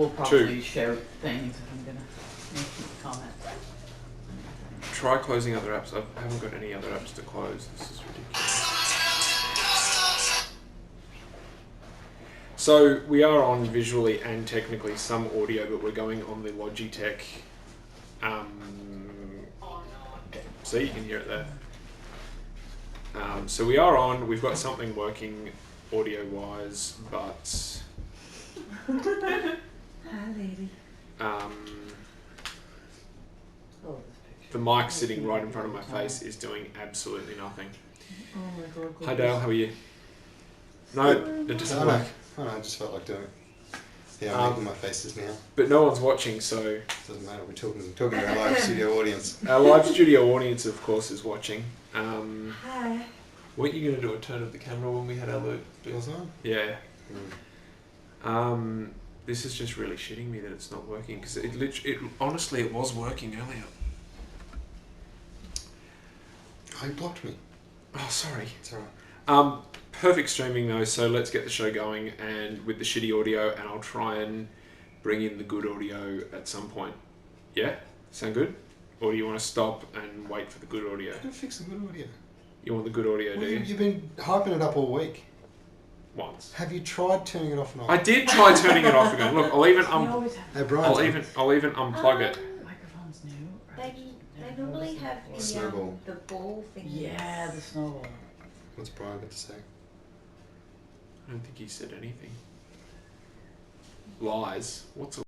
we'll probably share things if I'm gonna make comments. Try closing other apps. I haven't got any other apps to close. This is ridiculous. So we are on visually and technically some audio, but we're going on the Logitech. See, you can hear it there. So we are on. We've got something working audio-wise, but Hi, lady. The mic sitting right in front of my face is doing absolutely nothing. Oh my God. Hi Dale, how are you? No, it doesn't work. I know, I just felt like doing it. Yeah, I'm making my faces now. But no one's watching, so... Doesn't matter, we're talking to our live studio audience. Our live studio audience, of course, is watching. Hi. Weren't you going to do a turn of the camera when we had our loop? Was I? Yeah. This is just really shitting me that it's not working, because honestly, it was working earlier. Oh, you blocked me. Oh, sorry. It's alright. Perfect streaming though, so let's get the show going and with the shitty audio, and I'll try and bring in the good audio at some point. Yeah? Sound good? Or do you want to stop and wait for the good audio? I'm going to fix the good audio. You want the good audio, do you? You've been hyping it up all week. Once. Have you tried turning it off and on? I did try turning it off again. Look, I'll even Hey, Brian. I'll even unplug it. Microphone's new. They normally have the ball thing. Yeah, the snowball. What's Brian got to say? I don't think he said anything. Lies. What's a...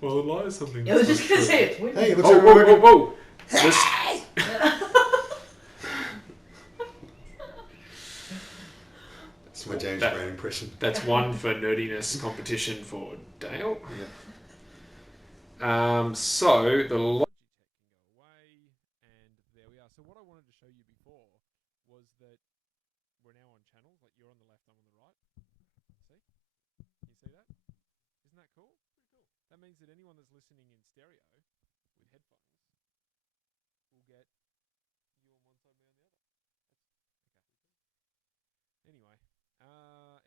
Well, a lie is something... Yeah, I was just going to say it. Hey, looks Oh, like whoa, we're whoa, working. whoa! This... That's my James Brown impression. That's one for nerdiness competition for Dale. Yeah. So the Logitech can go away, and there we are. So what I wanted to show you before was that we're now on channels. Like you're on the left, I'm on the right. See? Can you see that? Isn't that cool? Pretty cool. That means that anyone that's listening in stereo with headphones will get you on one side, me on the other. Okay. Anyway.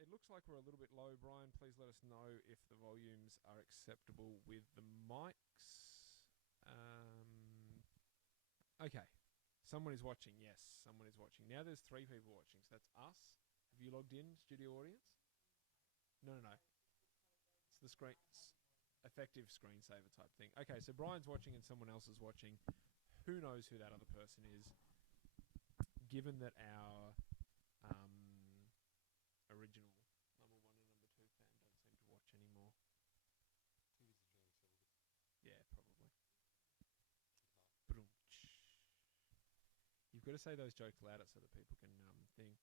It looks like we're a little bit low. Brian, please let us know if the volumes are acceptable with the mics. Okay. Someone is watching. Yes, someone is watching. Now there's 3 people watching. So that's us. Have you logged in, studio audience? No. It's the screen, effective screensaver type thing. Okay, so Brian's watching and someone else is watching. Who knows who that other person is? Given that our... original number 1 and number 2 fan don't seem to watch anymore. Yeah, probably. You've got to say those jokes louder so that people can thing.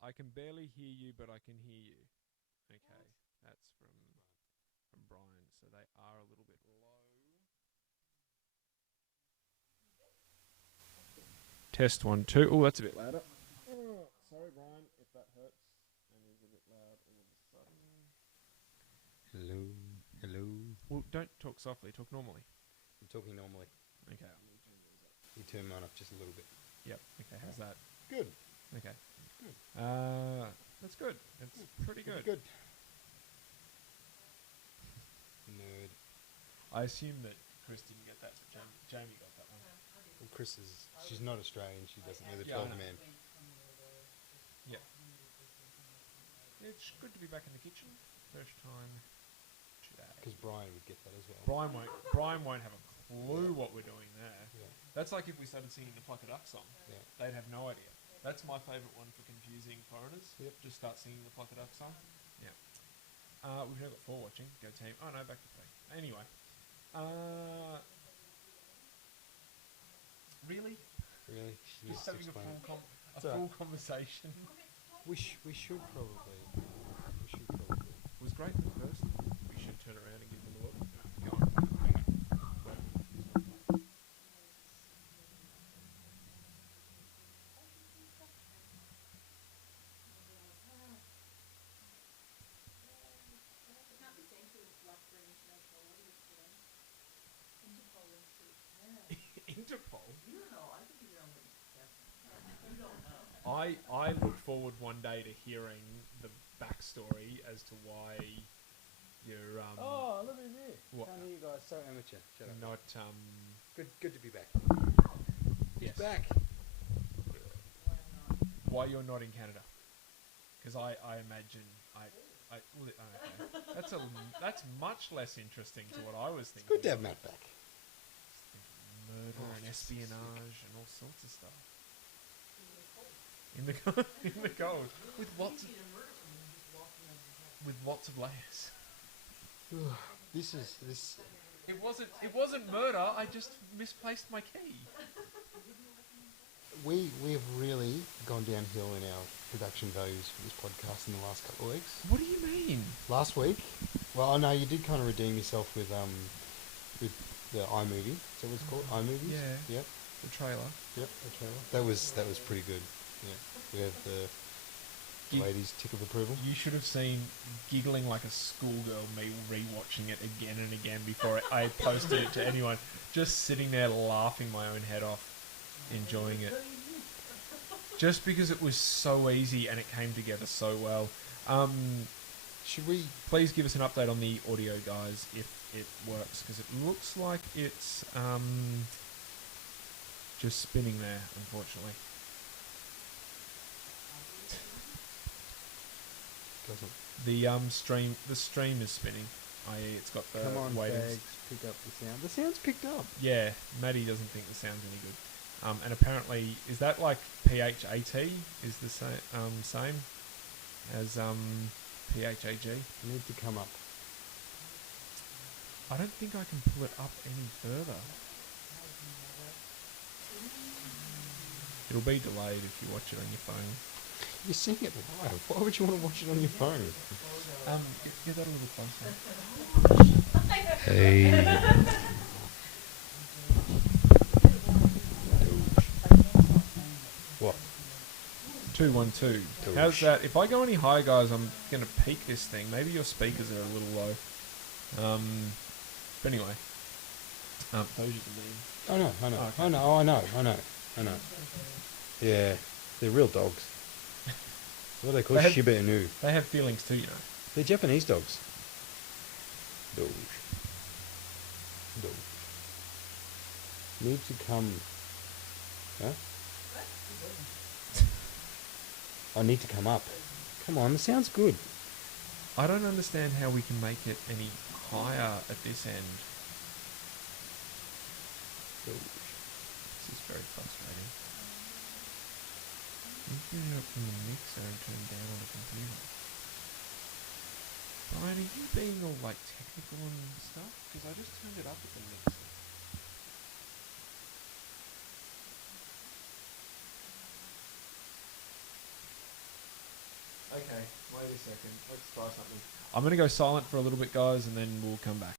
I can barely hear you, but I can hear you. Okay, that's from Brian. So they are a little bit low. Test 1, 2. Oh, that's a bit louder. Sorry, Brian, if that hurts. Hello. Well, don't talk softly. Talk normally. I'm talking normally. Okay. You turn mine up just a little bit. Yep. Okay. How's that? Good. Okay. Good. That's good. It's pretty good. Good. Nerd. I assume that Chris didn't get that, but Jamie got that one. Well, she's not Australian. She doesn't know the 12-man. Yep. It's good to be back in the kitchen. First time today. Because Brian would get that as well. Brian won't have a clue what we're doing there. Yeah. That's like if we started singing the Pluck a Duck song. Yeah. They'd have no idea. That's my favourite one for confusing foreigners. Yep. Just start singing the Pluck a Duck song. Yeah. We've now got 4 watching. Go team. Oh no, back to 3. Anyway. Really? Really? Just having a full conversation. We should probably. It was great at first. We should turn around and give them a look. Go on. Interpol? You don't know. I think you're on the... You don't know. I look forward one day to hearing the backstory as to why you're Oh, look at this. What? Can't hear you guys. So amateur. Shut up. not Good to be back. yes. He's back. Why you're not in Canada? Because I imagine well, okay. That's much less interesting to what I was thinking. Good to have Matt back. Murder and espionage and all sorts of stuff. In the cold with lots of layers. This. It wasn't murder. I just misplaced my key. We have really gone downhill in our production values for this podcast in the last couple of weeks. What do you mean? Last week, well, I know you did kind of redeem yourself with the iMovie. Is that what it's called? iMovies? Yeah. Yep. The trailer. Yep. The trailer. That was pretty good. Yeah. We have the ladies' tick of approval. You should have seen giggling like a schoolgirl me rewatching it again and again before I posted it to anyone. Just sitting there laughing my own head off, enjoying it. Just because it was so easy and it came together so well. Should we please give us an update on the audio, guys, if it works? Because it looks like it's just spinning there, unfortunately. doesn't? The stream is spinning. It's got the Come on, waitings. Bags, pick up the sound. The sound's picked up. Yeah, Maddie doesn't think the sound's any good. And apparently, is that like PHAT is the same as PHAG? You need to come up. I don't think I can pull it up any further. It'll be delayed if you watch it on your phone. You're seeing it live. Why would you want to watch it on your phone? Get that a little closer. Hey. What? 212. Douche. How's that? If I go any higher, guys, I'm going to peak this thing. Maybe your speakers are a little low. But anyway. Those are the lead. I know. Oh, okay. I know. Yeah, they're real dogs. What are they called? Shiba Inu. They have feelings too, you know. They're Japanese dogs. Doge. Need to come. Huh? I need to come up. Come on, the sound's good. I don't understand how we can make it any higher at this end. This is very frustrating. You can turn it up from the mixer and turn down on the computer. Brian, are you being all like technical and stuff? Because I just turned it up at the mixer. Okay, wait a second. Let's try something. I'm going to go silent for a little bit, guys, and then we'll come back.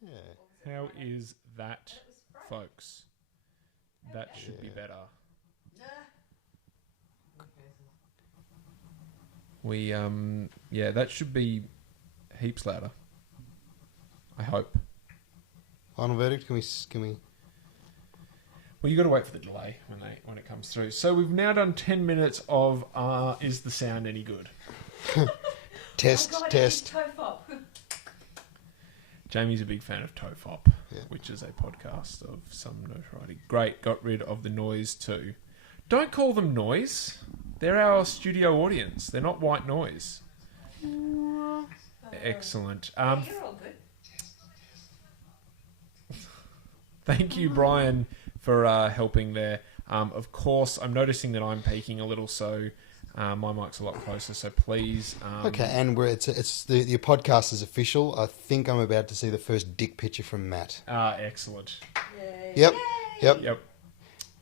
Yeah. How is that, folks? That should be better. We, yeah, that should be heaps louder. I hope. Final verdict? Can we? Well, you got to wait for the delay when it comes through. So we've now done 10 minutes of is the sound any good? Test. Oh God, it's Tofop. Jamie's a big fan of Tofop, Yeah. which is a podcast of some notoriety. Great, got rid of the noise too. Don't call them noise. They're our studio audience. They're not white noise. Excellent. You're all good. Thank you, Brian, for helping there. Of course, I'm noticing that I'm peaking a little, so my mic's a lot closer. So please. Okay, and it's the podcast is official. I think I'm about to see the first dick picture from Matt. Excellent. Yay. Yep. Yep.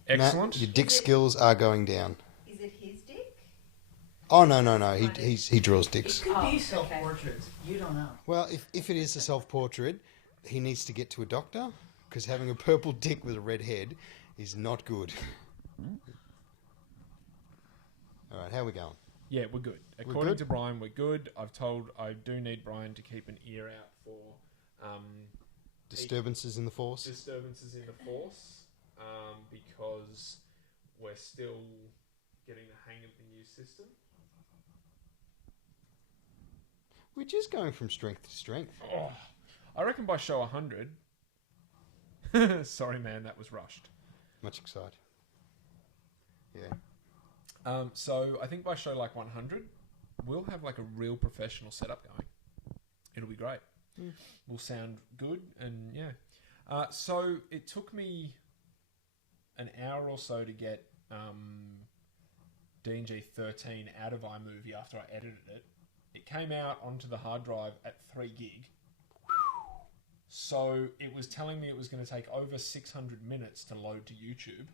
Matt, Excellent. your dick skills are going down. Is it his dick? Oh no! He draws dicks. It could Oh, be self-portraits. You don't know. Well, if it is a self-portrait, he needs to get to a doctor because having a purple dick with a red head is not good. All right, how are we going? Yeah, we're good. According to Brian, we're good. I do need Brian to keep an ear out for disturbances in the force. Because we're still getting the hang of the new system. We're just going from strength to strength. Oh, I reckon by show 100. Sorry, man, that was rushed. Much excited. Yeah. So I think by show like 100, we'll have like a real professional setup going. It'll be great. Mm. We'll sound good, and yeah. So it took me an hour or so to get D&G14 out of iMovie after I edited it. It came out onto the hard drive at 3 gig. So it was telling me it was going to take over 600 minutes to load to YouTube.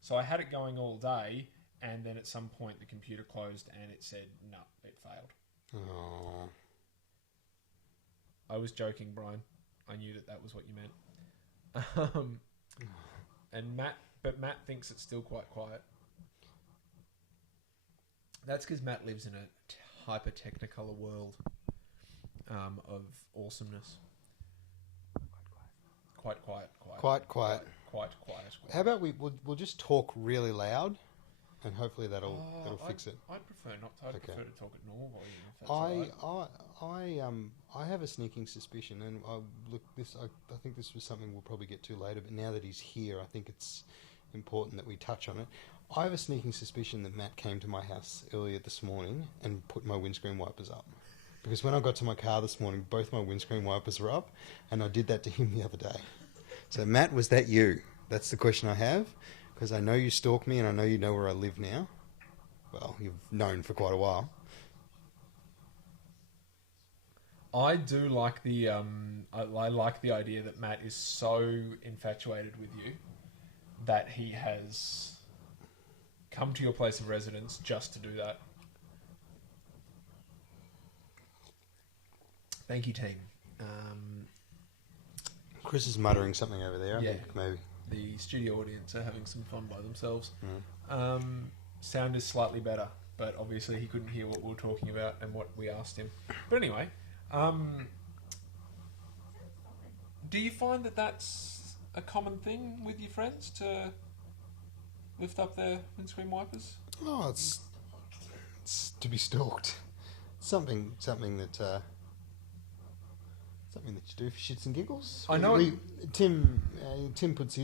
So I had it going all day, and then at some point the computer closed and it said, no, it failed. Oh. I was joking, Brian. I knew that was what you meant. And Matt thinks it's still quite quiet. That's because Matt lives in a hyper-technicolor world of awesomeness. Quite quiet. How about we'll just talk really loud, and hopefully that'll fix it. I'd prefer not to. I'd prefer to talk at normal volume. If that's all right. I have a sneaking suspicion, and I think this was something we'll probably get to later. But now that he's here, I think it's important that we touch on it. I have a sneaking suspicion that Matt came to my house earlier this morning and put my windscreen wipers up. Because when I got to my car this morning, both my windscreen wipers were up, and I did that to him the other day. So, Matt, was that you? That's the question I have, because I know you stalk me, and I know you know where I live now. Well, you've known for quite a while. I do like the I like the idea that Matt is so infatuated with you that he has come to your place of residence just to do that. Thank you, team. Chris is muttering something over there, I think, maybe. The studio audience are having some fun by themselves. Mm. Sound is slightly better, but obviously he couldn't hear what we were talking about and what we asked him. But anyway, do you find that that's a common thing with your friends to lift up their windscreen wipers? Oh, it's to be stalked. Something that you do for shits and giggles. I know. Tim puts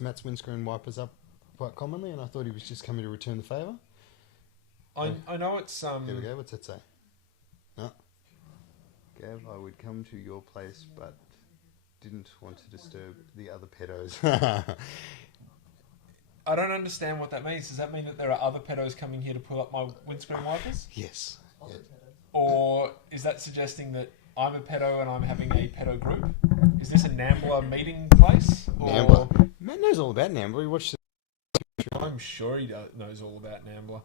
Matt's windscreen wipers up quite commonly, and I thought he was just coming to return the favour. I know it's Here we go. What's that say? No. Gav, I would come to your place, but didn't want to disturb the other pedos. I don't understand what that means. Does that mean that there are other pedos coming here to pull up my windscreen wipers? Yes. Yeah. Or is that suggesting that I'm a pedo and I'm having a pedo group? Is this a Nambler meeting place? Nambler. Matt knows all about Nambler. He watched the... I'm sure he knows all about Nambler.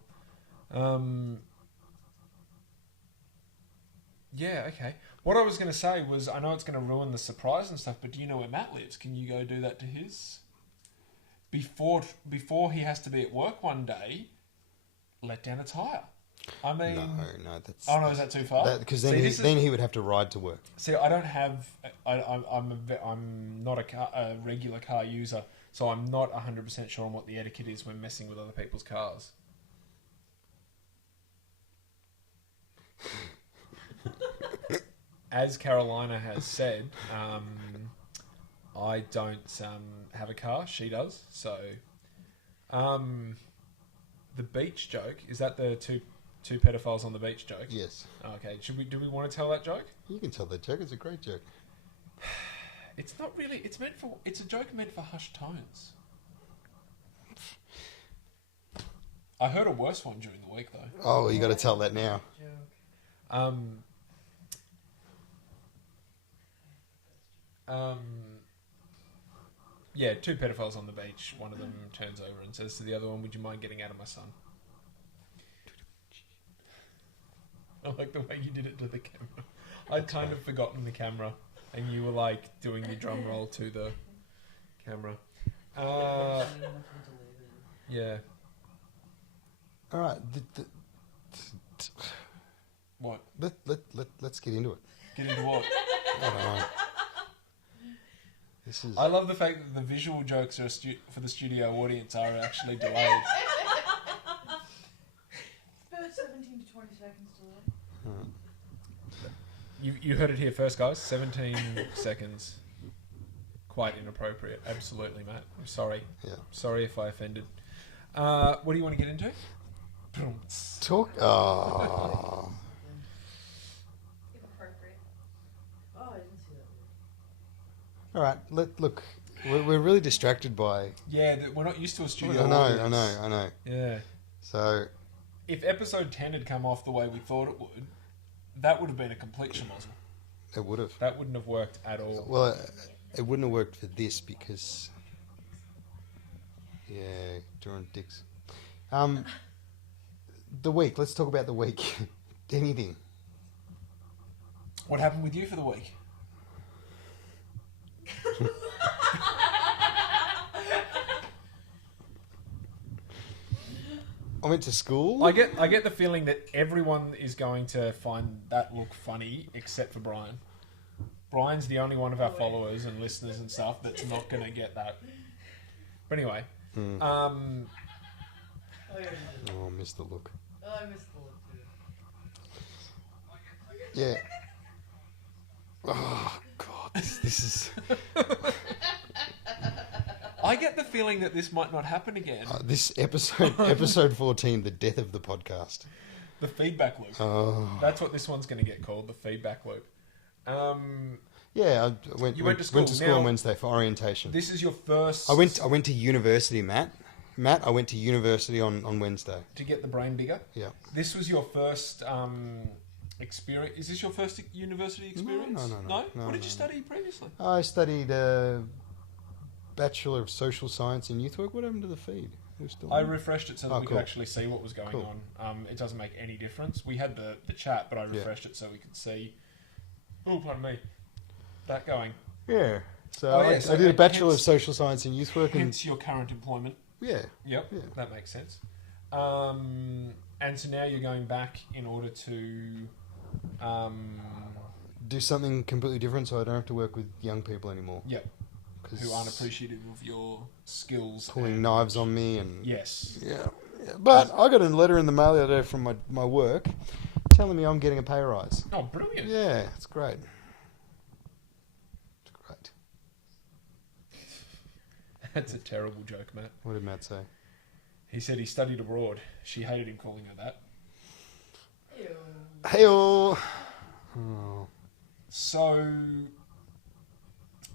Yeah, okay. What I was going to say was, I know it's going to ruin the surprise and stuff, but do you know where Matt lives? Can you go do that to his? Before he has to be at work one day, let down a tyre. I mean... No, that's... Oh, no, is that too far? Because then he would have to ride to work. See, I don't have... I'm not a regular car user, so I'm not 100% sure on what the etiquette is when messing with other people's cars. As Carolina has said, I don't have a car. She does. So, the beach joke, is that the two pedophiles on the beach joke? Yes. Okay. Do we want to tell that joke? You can tell that joke. It's a great joke. It's not really. It's a joke meant for hushed tones. I heard a worse one during the week though. Oh, you got to tell that now. Yeah, two pedophiles on the beach. One of them turns over and says to the other one, "Would you mind getting out of my son?" I like the way you did it to the camera. I'd kind of forgotten the camera, and you were like doing your drum roll to the camera. Yeah. All right. let's get into it. Get into what? I don't know. This is. I love the fact that the visual jokes are for the studio audience are actually delayed. About 17 to 20 seconds delay. You heard it here first, guys. 17 seconds. Quite inappropriate. Absolutely, Matt. I'm sorry. Yeah. Sorry if I offended. What do you want to get into? Talk. Oh. Inappropriate. Oh, I didn't see that word. All right. Look. We're really distracted by. Yeah, we're not used to a studio I know. audience. Yeah. So. If episode 10 had come off the way we thought it would, that would have been a complete schmozzle. It would have. That wouldn't have worked at all. Well, it wouldn't have worked for this because. Yeah, drawing dicks. The week. Let's talk about the week. Anything. What happened with you for the week? I went to school. I get the feeling that everyone is going to find that look funny except for Brian. Brian's the only one of our followers and listeners and stuff that's not going to get that. But anyway, Oh, yeah, Oh, I missed the look. oh, I missed the look too. Yeah. Oh God, this is. I get the feeling that this might not happen again. This episode 14, the death of the podcast. The feedback loop. Oh. That's what this one's going to get called, the feedback loop. Yeah, I went to school Now, on Wednesday for orientation. This is your first... I went to university, Matt. I went to university on Wednesday. To get the brain bigger? Yeah. This was your first experience... Is this your first university experience? No, What did you study previously? I studied Bachelor of Social Science in Youth Work. What happened to the feed? I refreshed it so that we cool. could actually see what was going on. It doesn't make any difference. We had the chat, but I refreshed it so we could see... Oh, pardon me. That going. Yeah. So, I did a Bachelor of Social Science in Youth Work. Hence your current employment. Yeah. Yep, Yeah. that makes sense. And so now you're going back in order to... Do something completely different so I don't have to work with young people anymore. Yep. Who aren't appreciative of your skills. Pulling knives on me and... Yes. Yeah. But I got a letter in the mail the other day from my work telling me I'm getting a pay rise. Oh, brilliant. Yeah, it's great. It's great. That's a terrible joke, Matt. What did Matt say? He said he studied abroad. She hated him calling her that. Ew. Hey-oh. Oh. So,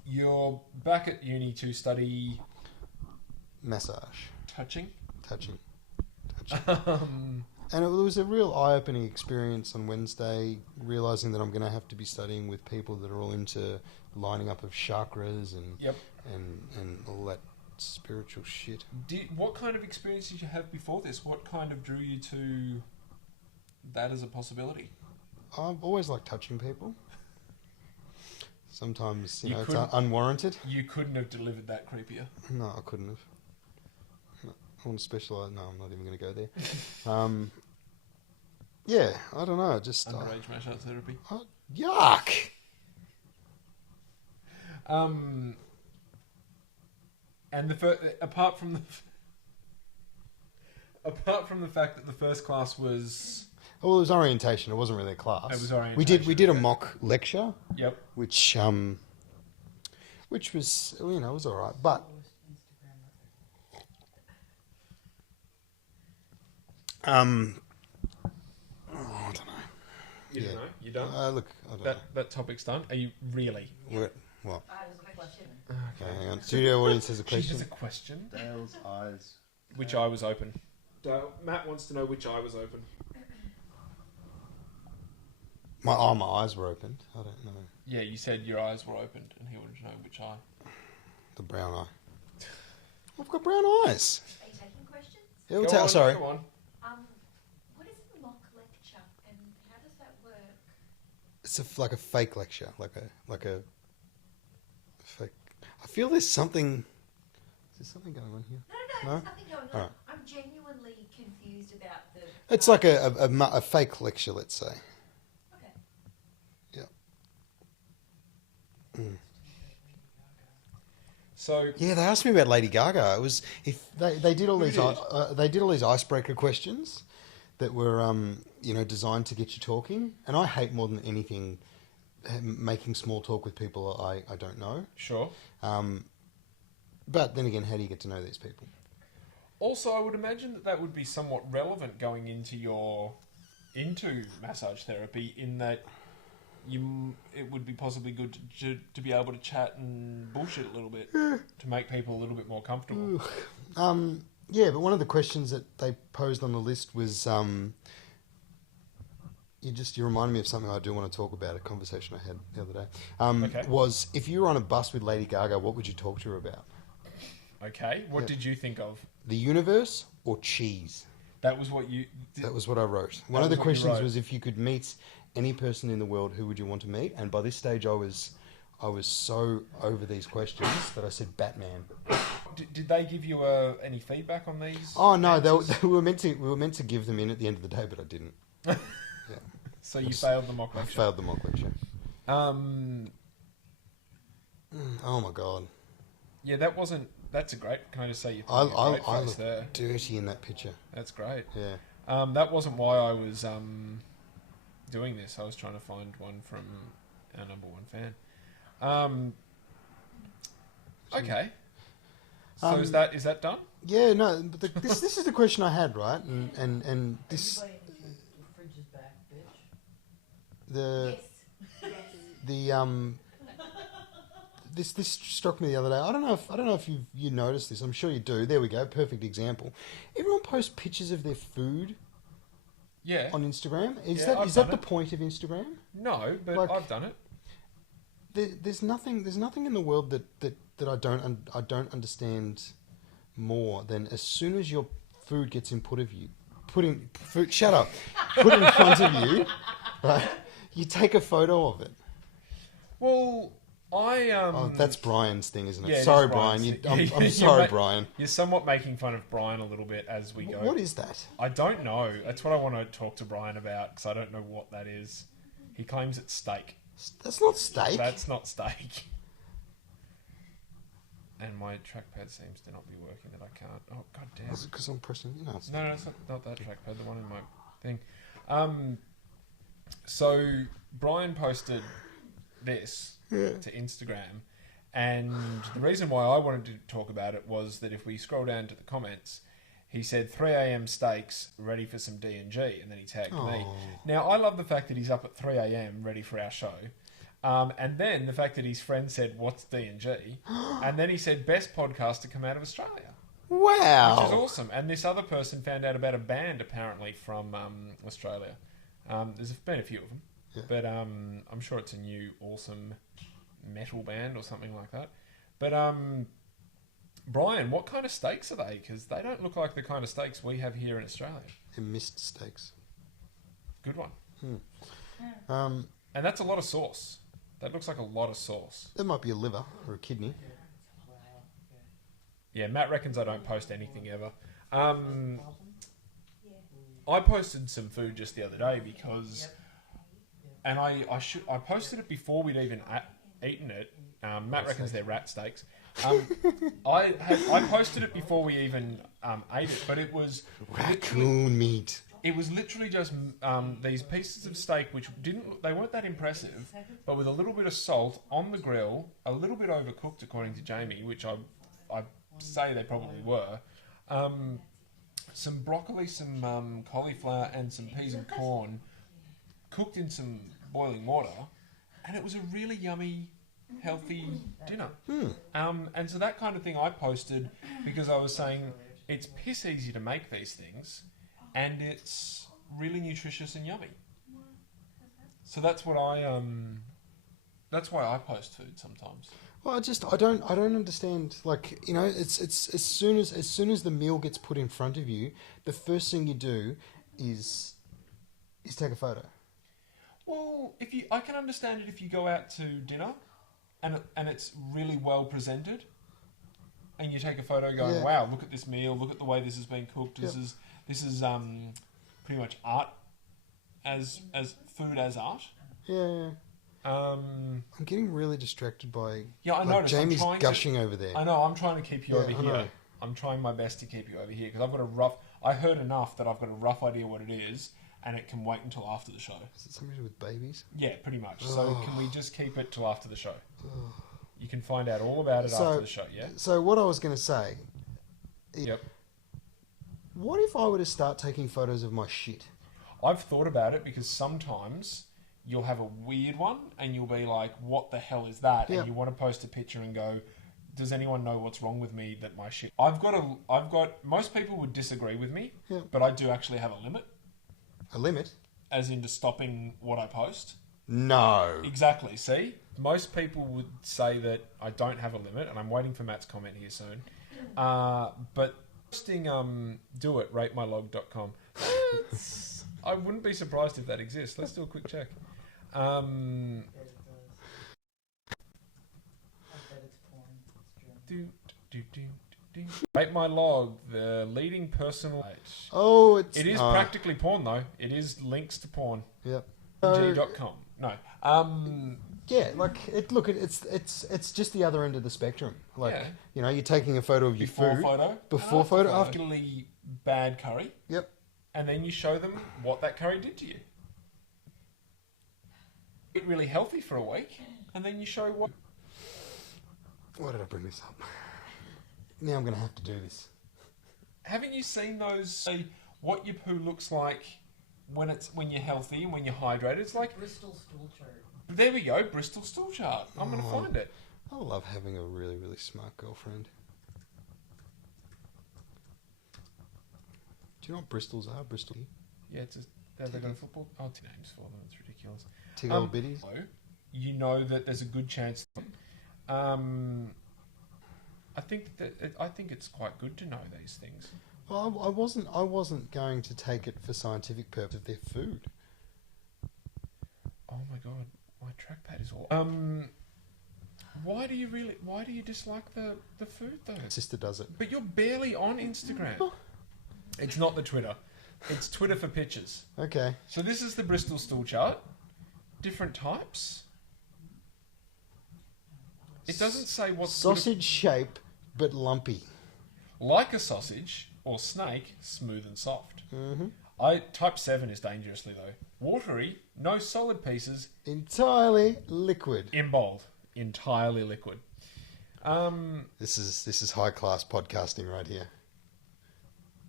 you're back at uni to study... Massage. Touching? Touching. And it was a real eye-opening experience on Wednesday, realising that I'm going to have to be studying with people that are all into lining up of chakras and and all that spiritual shit. What kind of experience did you have before this? What kind of drew you to that as a possibility? I've always liked touching people. Sometimes, You it's couldn't- unwarranted. You couldn't have delivered that creepier. No, I couldn't have. No, I want to specialise. No, I'm not even going to go there. Yeah, I don't know. Just Underage massage therapy. yuck. And apart from the fact that the first class was... Well, it was orientation. It wasn't really a class. It was We orientation, did a okay. mock lecture, Yep. which was it was all right, but I don't know. You don't know? You done? Look, I don't know. That topic's done. Are you really? What? There's a question. Okay, hang on. Studio audience has a She question. has a question. Dale's eyes. Which eye was open? Matt wants to know which eye was open. My eyes were opened. I don't know. Yeah, you said your eyes were opened, and he wanted to know which eye. The brown eye. I've got brown eyes. Are you taking questions? Yeah, Go on, sorry. Go on. What is a mock lecture and how does that work? It's like a fake lecture, like a fake. I feel there's something. Is there something going on here? No, No? there's nothing going on. All right. I'm genuinely confused about the... It's like a fake lecture, let's say. Okay. So Yeah, they asked me about Lady Gaga. It was if they did all these they did all these icebreaker questions that were designed to get you talking, and I hate more than anything making small talk with people I don't know. sure. But then again, how do you get to know these people? Also, I would imagine that would be somewhat relevant going into massage therapy, in that it would be possibly good to be able to chat and bullshit a little bit to make people a little bit more comfortable. Yeah, but one of the questions that they posed on the list was you reminded me of something I do want to talk about, a conversation I had the other day. Okay. Was if you were on a bus with Lady Gaga, what would you talk to her about? Okay, what did you think of? The universe or cheese? That was what you... That was what I wrote. One of the questions was if you could meet any person in the world, who would you want to meet? And by this stage, I was so over these questions that I said Batman. Did they give you any feedback on these? Oh no, we were meant to give them in at the end of the day, but I didn't. Yeah. So you failed the mock I lecture. failed the mock lecture. Um, Oh my god. yeah, that wasn't... That's a great... Can I just say you I great face look there? dirty in that picture. That's great. Yeah. That wasn't why I was doing this. I was trying to find one from our number one fan. Okay. So is that done? Yeah, no, but this is the question I had, right? And this Everybody in the fridge is back, bitch. the Yes. the this struck me the other day. I don't know if you noticed this. I'm sure you do. There we go. Perfect example. Everyone posts pictures of their food Yeah. on Instagram. Is Yeah, I've that done the it. point of Instagram? No, but Like- I've done it. There's nothing in the world that I don't understand more than as soon as your food gets in front of you, put in front of you, right? You take a photo of it. Well, I Oh, that's Brian's thing, isn't it? Yeah, it is Sorry, Brian's Brian. thing. I'm You're sorry, Brian. You're somewhat making fun of Brian a little bit as we go. What is that? I don't know. That's what I want to talk to Brian about, because I don't know what that is. He claims it's steak. That's not steak. That's not steak. And my trackpad seems to not be working, that I can't... Oh, god damn. Is it because I'm pressing? No, it's No, it's not that trackpad, the one in my thing. So, Brian posted this to Instagram, and the reason why I wanted to talk about it was that if we scroll down to the comments, he said 3 a.m. steaks, ready for some D&G, and then he tagged me. Oh. Now, I love the fact that he's up at 3 a.m. ready for our show. And then the fact that his friend said, "What's D&G?" And then he said, "Best podcast to come out of Australia." Wow. Which is awesome. And this other person found out about a band, apparently, from Australia. There's been a few of them. Yeah. But I'm sure it's a new, awesome metal band or something like that. But, Brian, what kind of steaks are they? Because they don't look like the kind of steaks we have here in Australia. They're missed steaks. Good one. Um, And that's a lot of sauce. That looks like a lot of sauce. that might be a liver or a kidney. Yeah, Matt reckons I don't post anything ever. I posted some food just the other day because, and I posted it before we'd even eaten it. Matt reckons they're rat steaks. I posted it before we even ate it, but it was Raccoon meat. it was literally just these pieces of steak which they weren't that impressive, but with a little bit of salt on the grill, a little bit overcooked according to Jamie, which I say they probably were. Some broccoli, some cauliflower, and some peas and corn cooked in some boiling water, and it was a really yummy, healthy dinner. And so that kind of thing I posted because I was saying it's piss easy to make these things, and it's really nutritious and yummy. So that's what that's why I post food sometimes. Well, I don't understand. Like, you know, it's as soon as the meal gets put in front of you, the first thing you do is take a photo. Well, I can understand it if you go out to dinner, and it's really well presented, and you take a photo going, Yeah. "Wow, look at this meal! Look at the way this has been cooked. Yep. This is pretty much art as food as art." Yeah. I'm getting really distracted by Yeah, I like noticed. Jamie's gushing over there. I know. I'm trying to keep you Yeah, over I here. know. I'm trying my best to keep you over here because I've got a rough. I heard enough that I've got a rough idea what it is, and it can wait until after the show. Is it something to do with babies? Yeah, pretty much. So can we just keep it till after the show? Oh. You can find out all about it after the show. Yeah. So what I was going to say. Yep. What if I were to start taking photos of my shit? I've thought about it because sometimes you'll have a weird one and you'll be like, "What the hell is that?" Yeah. And you want to post a picture and go, "Does anyone know what's wrong with me that my shit?" I've got. Most people would disagree with me, Yeah. but I do actually have a limit, A limit? as into stopping what I post. No. Exactly. See, most people would say that I don't have a limit, and I'm waiting for Matt's comment here soon. But posting, do it, ratemylog.com. I wouldn't be surprised if that exists. Let's do a quick check. Yeah, it does. I bet it's porn. It's German. Rate my log, the leading personal page. Oh, it's... It is practically porn, though. It is links to porn. Yep. G.com. No. Yeah, like it's just the other end of the spectrum. Like Yeah. you know, you're taking a photo of your Before food. photo. Before photo, after. Particularly bad curry. Yep. And then you show them what that curry did to you. Eat really healthy for a week, and then you show what. Why did I bring this up? Now I'm going to have to do this. Haven't you seen those? Say what your poo looks like when you're healthy and when you're hydrated. It's like Bristol stool chart. there we go, Bristol stool chart. I'm going to Oh. find it. I love having a really, really smart girlfriend. Do you know what Bristols are? Bristol. Yeah, it's have they got a football? Oh, two names for them. It's ridiculous. Tig old biddies. So, you know that there's a good chance. I think it's quite good to know these things. Well, I wasn't going to take it for scientific purpose of their food. Oh my god, my trackpad is all. Why do you dislike the food though? Sister does it. But you're barely on Instagram. It's not the Twitter. It's Twitter for pictures. Okay. So this is the Bristol stool chart. Different types. It doesn't say what Sausage shape, but lumpy. like a sausage or snake, smooth and soft. Mm-hmm. Type 7 is dangerously though. Watery, no solid pieces, Entirely liquid. in bold, entirely liquid. This is high class podcasting right here.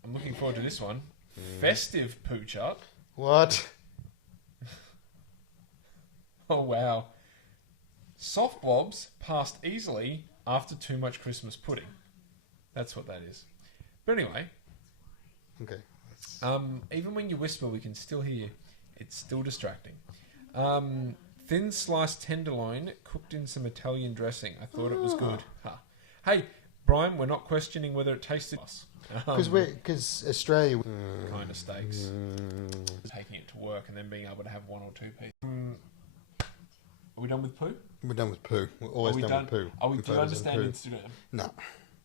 I'm looking forward to this one. Festive poo chart. What? Oh wow. Soft blobs passed easily after too much Christmas pudding. That's what that is. But anyway, Okay. even when you whisper, we can still hear you. It's still distracting. Thin sliced tenderloin cooked in some Italian dressing. I thought it was good. Ha. Hey, Brian, we're not questioning whether it tasted us. Because Australia Kind of steaks. Taking it to work and then being able to have one or two pieces. Are we done with poo? we're done with poo. We're always Are we done with poo. Do you And photos of understand poo. Instagram? No.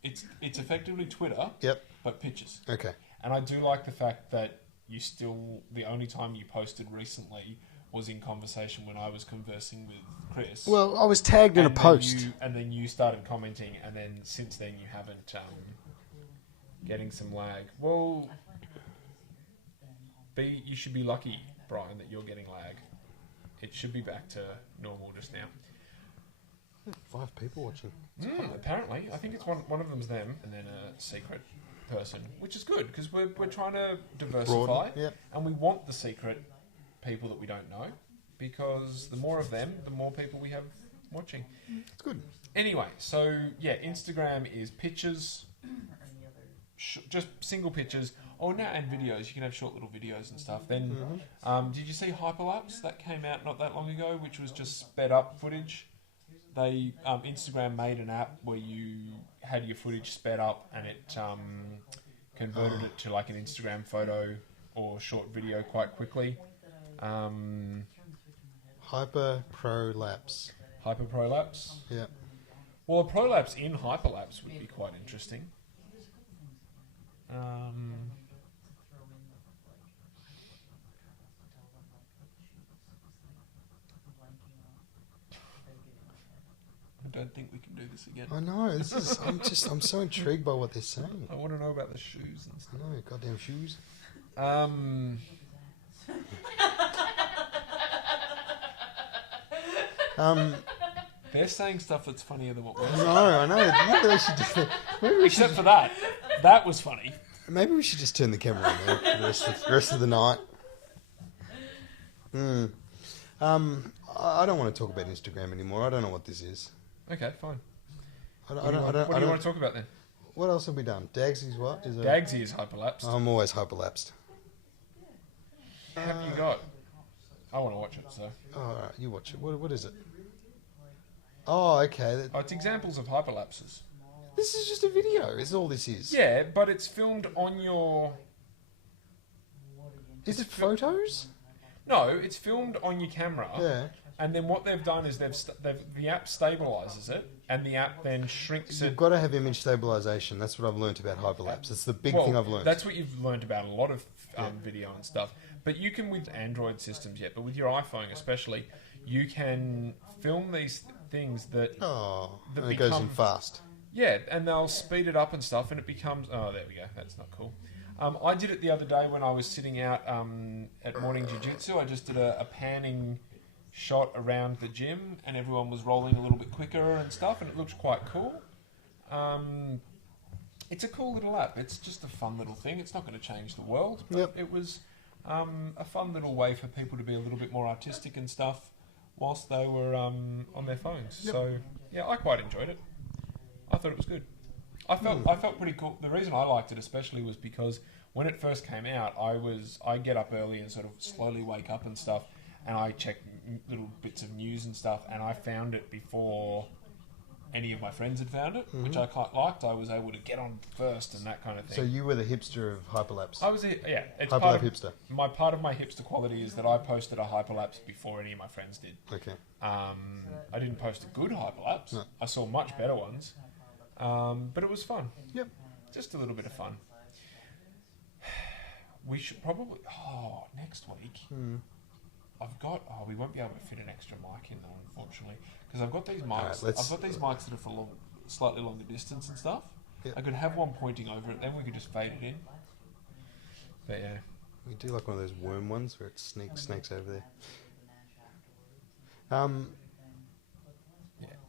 It's effectively Twitter, Yep. but pictures. Okay. And I do like the fact that the only time you posted recently was in conversation when I was conversing with Chris. Well, I was tagged in a And then post. and then you started commenting, and then since then you haven't getting some lag. Well, you should be lucky, Brian, that you're getting lag. It should be back to normal just now. 5 people watching. Apparently, I think it's one of them's them, and then a secret person, which is good because we're trying to diversify, Broaden, yep. and we want the secret people that we don't know, because the more of them, the more people we have watching. It's good. Anyway, so yeah, Instagram is pictures, just single pictures. Oh, now and videos. You can have short little videos and stuff. Then, did you see Hyperlapse? That came out not that long ago, which was just sped up footage. They Instagram made an app where you had your footage sped up, and it converted it to like an Instagram photo or short video quite quickly. Hyper prolapse. Hyperprolapse. Yeah. Well, a prolapse in hyperlapse would be quite interesting. don't think we can do this again. I know. This is. I'm so intrigued by what they're saying. I want to know about the shoes and I stuff. know, goddamn shoes. They're saying stuff that's funnier than what we're saying. I know. Maybe they should just. Except for that. That was funny. Maybe we should just turn the camera on there for the rest of the night. I don't want to talk about Instagram anymore. I don't know what this is. Okay, fine. I What do you don't. want to talk about then? What else have we done? Dagsy's what? Is Dagsy is hyperlapsed. I'm always hyperlapsed. What have you got? I want to watch it, so. Oh, all right, you watch it. What is it? Oh, okay. Oh, it's examples of hyperlapses. This is just a video. Is all this is. Yeah, but it's filmed on your... Is it photos? No, it's filmed on your camera. Yeah. And then what they've done is the app stabilizes it, and the app then shrinks You've it. got to have image stabilization. That's what I've learnt about hyperlapse. It's the big thing I've learnt. That's what you've learned about a lot of video and stuff. But you can with Android systems yet, but with your iPhone especially, you can film these things that... Oh, that and it goes in fast. Yeah, and they'll speed it up and stuff, and it becomes... Oh, there we go. That's not cool. I did it the other day when I was sitting out at morning jiu-jitsu. I just did a panning shot around the gym, and everyone was rolling a little bit quicker and stuff, and it looked quite cool. It's a cool little app. It's just a fun little thing. It's not going to change the world, but it was a fun little way for people to be a little bit more artistic and stuff whilst they were on their phones. So, yeah, I quite enjoyed it. I thought it was good. I felt pretty cool. The reason I liked it especially was because when it first came out, I get up early and sort of slowly wake up and stuff, and I check little bits of news and stuff, and I found it before any of my friends had found it, which I quite liked. I was able to get on first and that kind of thing. So you were the hipster of hyperlapse. I was it's Hyperlapse hipster. Part of my hipster quality is that I posted a hyperlapse before any of my friends did. Okay. I didn't post a good hyperlapse. No. I saw much better ones. But it was fun. Yep. Just a little bit of fun. We should probably... Oh, next week. I've got... Oh, we won't be able to fit an extra mic in though, unfortunately. Because I've got these mics. Right, I've got these mics that are for slightly longer distance and stuff. Yep. I could have one pointing over it, then we could just fade it in. But yeah. We do like one of those worm ones where it snakes over there.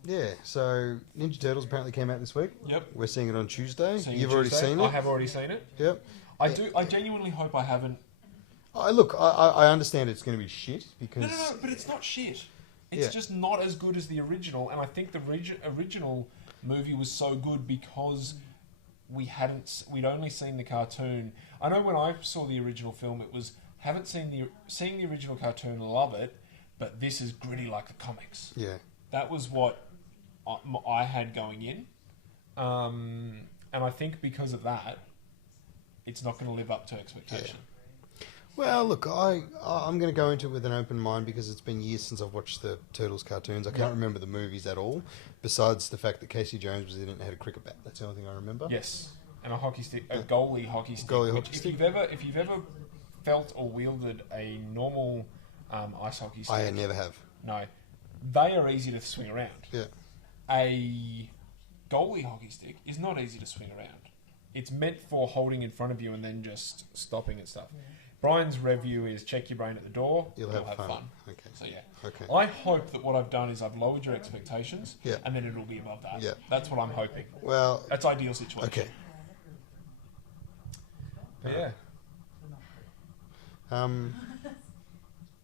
Yeah, so Ninja Turtles apparently came out this week. Yep. We're seeing it on Tuesday. Seeing You've it already Tuesday. seen it? I have already seen it. Yep. I genuinely hope I haven't... Look, I understand it's going to be shit because... No, but it's not shit. It's just not as good as the original, and I think the original movie was so good because we'd only seen the cartoon. I know when I saw the original film, it was seeing the original cartoon, love it, but this is gritty like the comics. Yeah. That was what I had going in, and I think because of that, it's not going to live up to expectation. Yeah. Well, look, I'm going to go into it with an open mind because it's been years since I've watched the Turtles cartoons. I can't remember the movies at all, besides the fact that Casey Jones was in it and had a cricket bat. That's the only thing I remember. Yes, and a hockey stick, a goalie hockey stick. Goalie which hockey stick. If you've ever felt or wielded a normal ice hockey stick, I never have. No, they are easy to swing around. Yeah. A goalie hockey stick is not easy to swing around. It's meant for holding in front of you and then just stopping and stuff. Brian's review is check your brain at the door. You'll have fun. Okay. So yeah. Okay. I hope that what I've done is I've lowered your expectations. Yeah. And then it'll be above that. Yeah. That's what I'm hoping. Well. That's ideal situation. Okay. But yeah.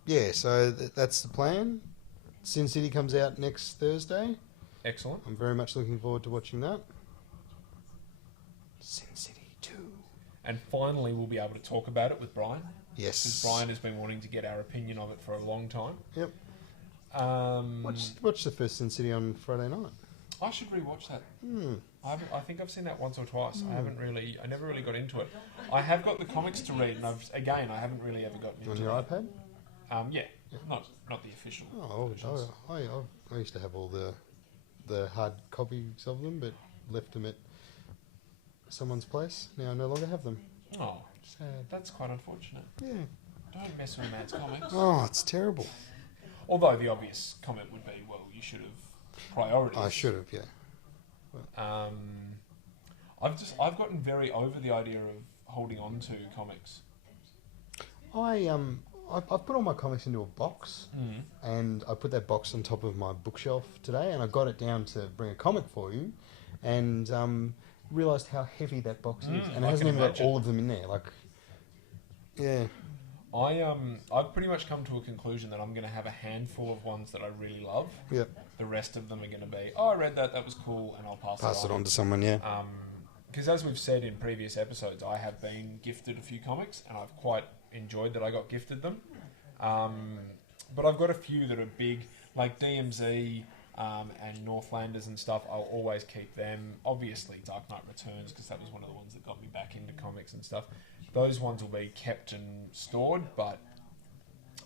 Yeah. So that's the plan. Sin City comes out next Thursday. Excellent. I'm very much looking forward to watching that. Sin City 2. And finally, we'll be able to talk about it with Brian. Yes. Because Brian has been wanting to get our opinion of it for a long time. Yep. Watch the first Sin City on Friday night. I should rewatch that. I think I've seen that once or twice. I never really got into it. I have got the comics to read, and I haven't really ever gotten into On your iPad? Yeah. Not the official. I used to have all the hard copies of them, but left them at someone's place. Now I no longer have them. Oh, Sad. that's quite unfortunate. Yeah. Don't mess with man's comics. Oh, it's terrible. Although the obvious comment would be, well, you should have priorities. I should have, yeah. I've gotten very over the idea of holding on to comics. I've put all my comics into a box, and I put that box on top of my bookshelf today, and I got it down to bring a comic for you, and realised how heavy that box is, and it I hasn't can even got imagine. all of them in there. Like, yeah, I've pretty much come to a conclusion that I'm going to have a handful of ones that I really love. yeah. The rest of them are going to be, oh, I read that was cool, and I'll pass It on to someone, yeah. Because as we've said in previous episodes, I have been gifted a few comics, and I've quite enjoyed that I got gifted them. But I've got a few that are big, like DMZ and Northlanders and stuff. I'll always keep them. Obviously, Dark Knight Returns, because that was one of the ones that got me back into comics and stuff. Those ones will be kept and stored, but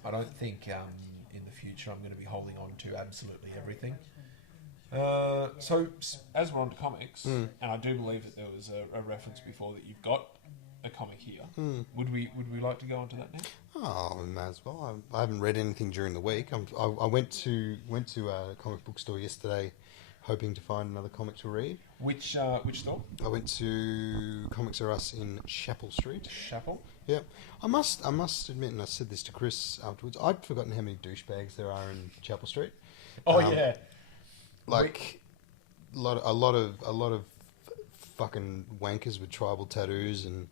I don't think in the future I'm going to be holding on to absolutely everything. So, as we're on to comics, and I do believe that there was a reference before that you've got a comic here. Would we like to go on to that now? Oh, we may as well. I haven't read anything during the week. I went to a comic book store yesterday, hoping to find another comic to read. Which store? I went to Comics R Us in Chapel Street. Chapel? Yep. I must admit, and I said this to Chris afterwards, I'd forgotten how many douchebags there are in Chapel Street. Oh, yeah. Like a lot of fucking wankers with tribal tattoos and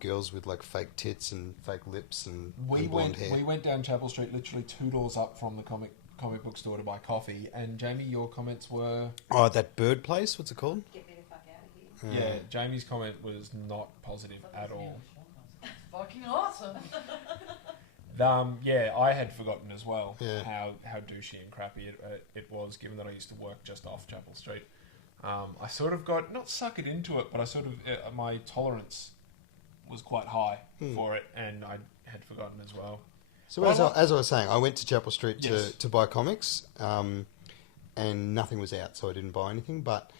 girls with like fake tits and fake lips and blonde hair. We went down Chapel Street, literally 2 doors up from the comic book store to buy coffee. And Jamie, your comments were That bird place. What's it called? Get me the fuck out of here. yeah. Jamie's comment was not positive at all. Fucking awesome. Yeah, I had forgotten as well Yeah. how douchey and crappy it was, given that I used to work just off Chapel Street. I sort of got, not suckered into it, but I sort of, my tolerance was quite high for it, and I had forgotten as well. So as I was saying, I went to Chapel Street Yes. to buy comics, and nothing was out, so I didn't buy anything. But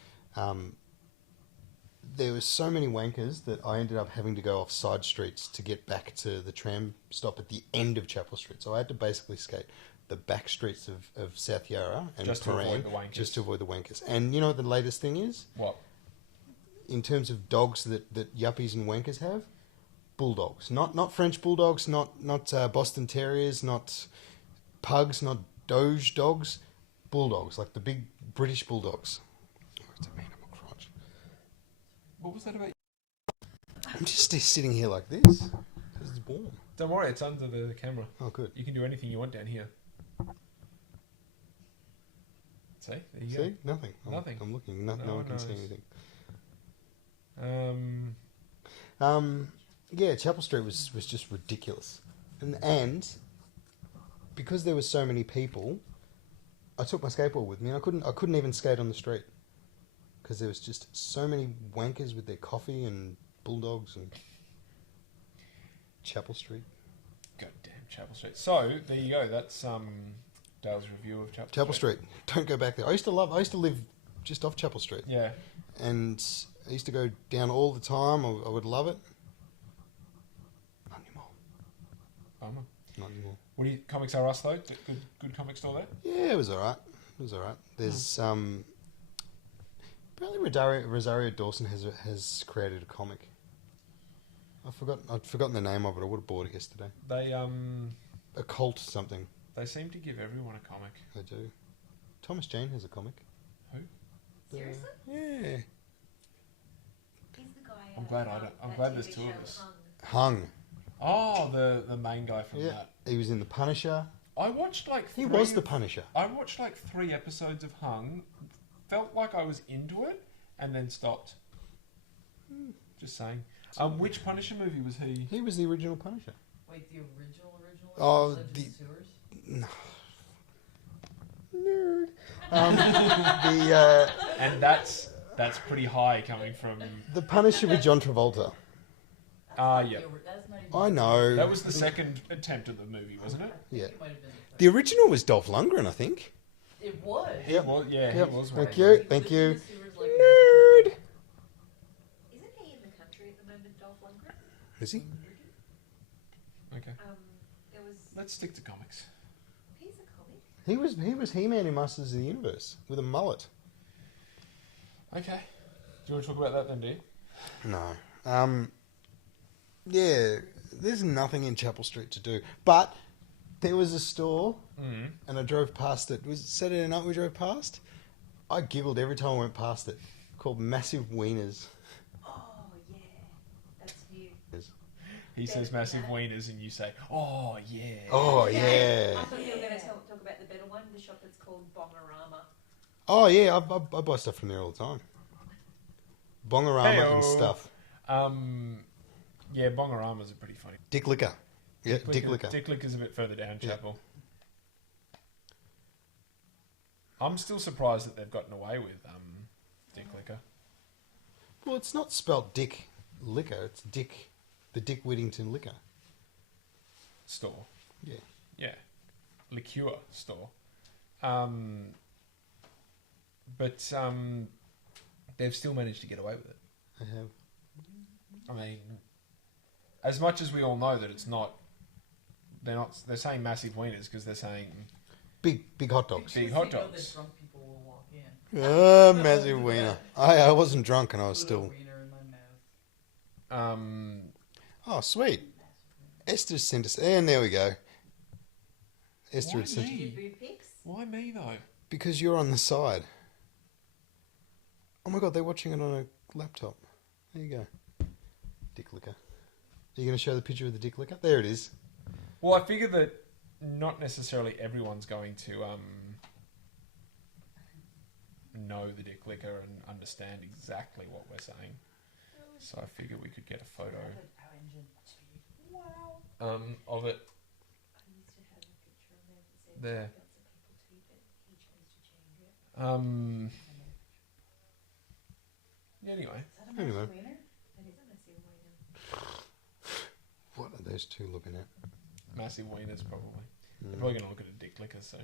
there were so many wankers that I ended up having to go off side streets to get back to the tram stop at the end of Chapel Street. So I had to basically skate the back streets of South Yarra and Just to Prahran avoid the wankers. just to avoid the wankers. And you know what the latest thing is? What? In terms of dogs that yuppies and wankers have? Bulldogs. Not French bulldogs, not Boston Terriers, not pugs, not Doge dogs. Bulldogs, like the big British bulldogs. Oh, it's a man on my crotch. What was that about? I'm just sitting here like this because it's warm. Don't worry, it's under the camera. Oh, good. You can do anything you want down here. See? There you See? Nothing. Nothing. I'm looking. No one can see anything. go. Yeah, Chapel Street was just ridiculous. And because there were so many people, I took my skateboard with me and I couldn't even skate on the street. Because there was just so many wankers with their coffee and bulldogs and Chapel Street. Goddamn Chapel Street. So, there you go. That's Dale's review of Chapel Street. Don't go back there. I used to live just off Chapel Street. Yeah. And I used to go down all the time. I would love it. Not anymore. Bummer. Not anymore. What do you, Comics R Us though? Good comic store there? Yeah, it was alright. There's apparently Rosario Dawson has created a comic. I'd forgotten the name of it. I would have bought it yesterday. They Occult something. they seem to give everyone a comic. They do. Thomas Jane has a comic. Who? Seriously? Yeah. He's the guy. I'm glad I don't- I'm that glad there's TV two of show, us. Hung. Oh, the main guy from Yeah. that. He was in The Punisher. I watched like He three, was The Punisher. I watched like 3 episodes of Hung. Felt like I was into it, and then stopped. Just saying. Which Punisher movie was he? He was the original Punisher. Wait, the original? Oh, Legend the- of Sewers? Nerd. And that's pretty high coming from. The Punisher with John Travolta. Yeah. That's not even I know. That was the second attempt at the movie, wasn't it? Yeah. It might have been the The original was Dolph Lundgren, I think. third. It was. Yep. Well, yeah, Yep. he was. Thank right. you. Thank you. Legend of Sewers, like, Nerd. Isn't he in the country at the moment, Dolph Lundgren? Is he? Okay. There was. Let's stick to comics. He's a comic. He was He-Man in Masters of the Universe with a mullet. Okay. Do you want to talk about that then, do you? No. Yeah, there's nothing in Chapel Street to do. But there was a store, and I drove past it. Was it Saturday night we drove past? I giggled every time I went past it. Called Massive Wieners. Oh, yeah. That's you. He says massive wieners and you say, oh, yeah. Oh, yeah. I thought you were going to talk about the better one, the shop that's called Bongarama. Oh, yeah, I buy stuff from there all the time. Bongarama Hey-o. and stuff. Yeah, Bongaramas are pretty funny. Dick Liquor. Yeah, Dick Liquor. Dick Liquor's a bit further down, Chapel. I'm still surprised that they've gotten away with Dick Liquor. Well, it's not spelt Dick Liquor. It's Dick, the Dick Whittington Liquor Store. Yeah. Yeah. Liqueur store. But they've still managed to get away with it. I have. I mean, as much as we all know that it's not, they're saying massive wieners because they're saying Big hot dogs. big Because hot they know dogs. that drunk people will walk in. Massive wiener. I wasn't drunk and I was Put a still... wiener in my mouth. Oh, sweet. Esther sent us... And there we go. Esther Why had sent... me? Did you boo pics? Why me though? Because you're on the side. Oh my god, they're watching it on a laptop. There you go. Dick Liquor. Are you going to show the picture of the Dick Liquor? There it is. Well, I figure that not necessarily everyone's going to know the Dick Liquor and understand exactly what we're saying. So I figure we could get a photo Our engine. Wow. of it I used to have a picture of him that said there. lots of people too, but he chose to change it. Anyway, Is that a Anyway. massive wiener? That is a massive wiener. What are those two looking at? massive wieners probably. They're Mm. probably going to look at a Dick Liquor. So,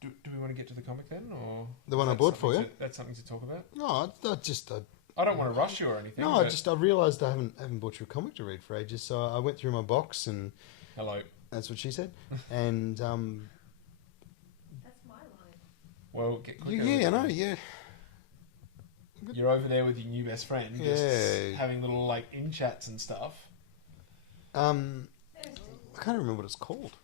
do we want to get to the comic then, or The one is I that bought for something you? That's something to talk about. No, I just... I don't want to rush you or anything. No, but I realised I haven't bought you a comic to read for ages, so I went through my box and hello. that's what she said. And That's my line. Well, get quicker. yeah, I know, yeah. You're over there with your new best friend, just Yeah. having little like in chats and stuff. I can't remember what it's called.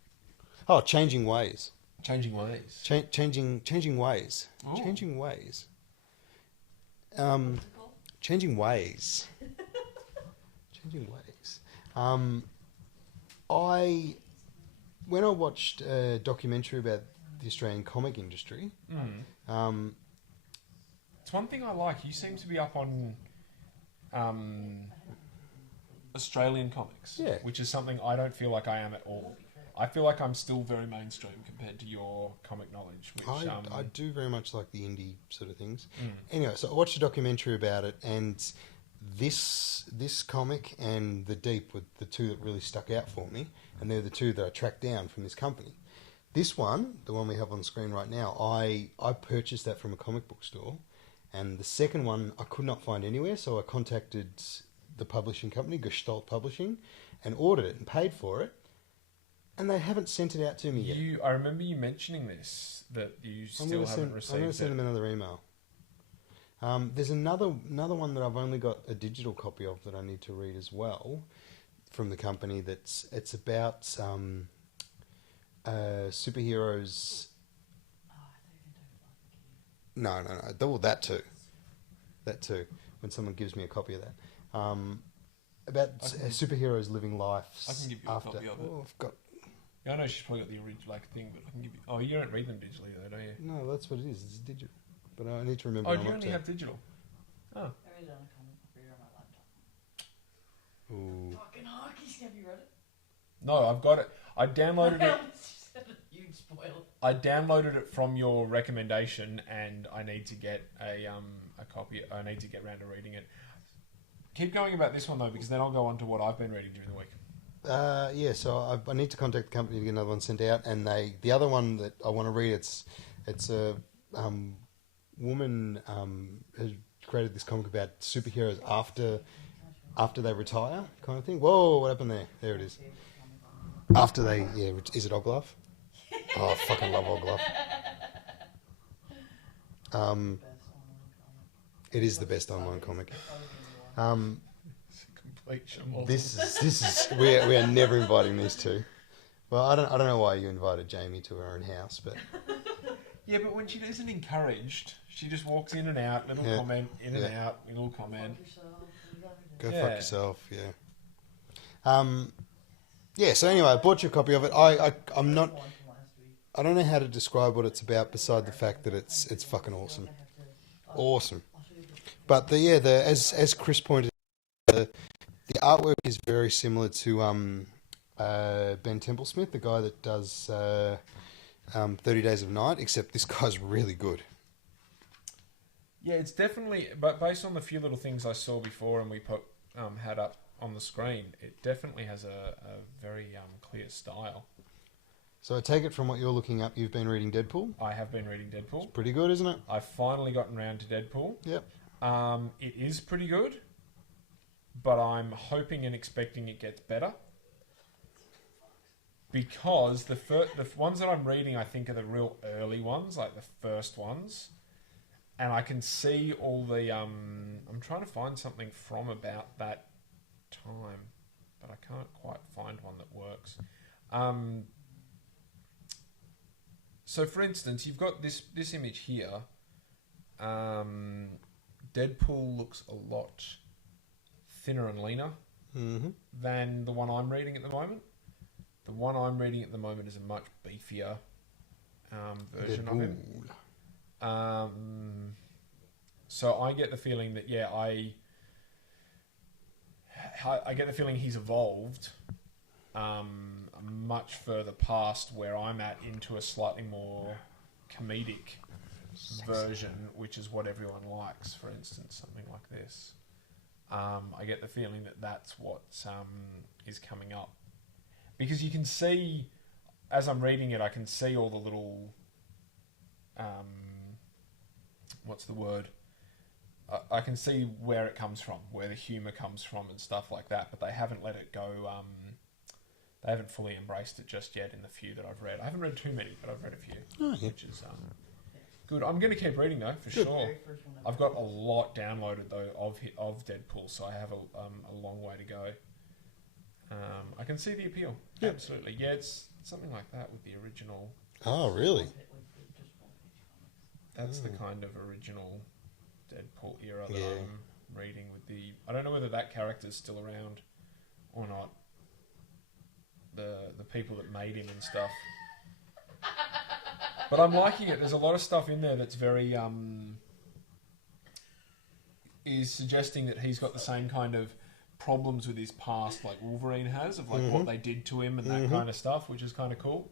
Oh, Changing Ways. Changing ways. Changing Ways. Oh. Changing Ways. What's it called? Changing Ways. Changing Ways. When I watched a documentary about the Australian comic industry, It's one thing I like. You seem to be up on Australian comics, Yeah. which is something I don't feel like I am at all. I feel like I'm still very mainstream compared to your comic knowledge. Which I do very much like the indie sort of things. Mm. Anyway, so I watched a documentary about it, and this comic and The Deep were the two that really stuck out for me, and they're the two that I tracked down from this company. This one, the one we have on screen right now, I purchased that from a comic book store, and the second one I could not find anywhere, so I contacted the publishing company, Gestalt Publishing, and ordered it and paid for it, and they haven't sent it out to me yet. I remember you mentioning this, that you still haven't I'm going to received send it. them another email. There's another one that I've only got a digital copy of that I need to read as well, from the company. It's about superheroes. Oh, I thought you were going to talk about the key. No. Well, that too. When someone gives me a copy of that, about superheroes living lives. I can give you a after. copy of it. Oh, I've got. Yeah, I know she's probably got the original thing, but I can give you. Oh, you don't read them digitally though, don't you? No, that's what it is. It's digital. But I need to remember. Oh, what you I'm up only to. have digital. Oh, I read it on a comic book reader on my laptop. Ooh. Fucking hockey, have you read it? no, I've got it. I downloaded it. Huge spoil. I downloaded it from your recommendation, and I need to get a copy. I need to get round to reading it. Keep going about this one though, because then I'll go on to what I've been reading during the week. Yeah, so I need to contact the company to get another one sent out, and the other one that I want to read, it's a woman has created this comic about superheroes after they retire, kind of thing. Whoa, what happened there? There it is. After they, yeah, is it Oglaf? Oh, I fucking love Oglaf. It is the best online comic. It's a complete shambles. This is we are never inviting these two. Well, I don't know why you invited Jamie to her own house, but Yeah, but when she isn't encouraged, she just walks in and out, little Yeah. comment, in and Yeah. out, little comment. go Yeah. fuck yourself. Yeah. Yeah. So anyway, I bought you a copy of it. I'm not. I don't know how to describe what it's about, beside the fact that it's fucking awesome. Awesome. But as Chris pointed out, the artwork is very similar to Ben Templesmith, the guy that does 30 Days of Night, except this guy's really good. Yeah, it's definitely, but based on the few little things I saw before and we had up on the screen, it definitely has a very clear style. So I take it from what you're looking up, you've been reading Deadpool? I have been reading Deadpool. Pretty good, isn't it? I've finally gotten around to Deadpool. Yep. It is pretty good, but I'm hoping and expecting it gets better. Because the ones that I'm reading, I think, are the real early ones, like the first ones. And I can see all the... I'm trying to find something from about that time, but I can't quite find one that works. So, for instance, you've got this image here. Deadpool looks a lot thinner and leaner than the one I'm reading at the moment. The one I'm reading at the moment is a much beefier version of him. So I get the feeling that, yeah, I get the feeling he's evolved much further past where I'm at, into a slightly more comedic version, which is what everyone likes. For instance, something like this. I get the feeling that that's what is coming up, because you can see, as I'm reading it, I can see all the little what's the word? I can see where it comes from, where the humour comes from and stuff like that, but they haven't let it go. They haven't fully embraced it just yet in the few that I've read. I haven't read too many, but I've read a few, which is good. I'm going to keep reading though, for sure. I've got a lot downloaded though of Deadpool, so I have a long way to go. I can see the appeal, absolutely. Yeah, it's something like that with the original. Oh, really? That's the kind of original Deadpool era that I'm reading with the... I don't know whether that character's still around or not. The people that made him and stuff. But I'm liking it. There's a lot of stuff in there that's very... is suggesting that he's got the same kind of problems with his past like Wolverine has, of like what they did to him and that kind of stuff, which is kind of cool.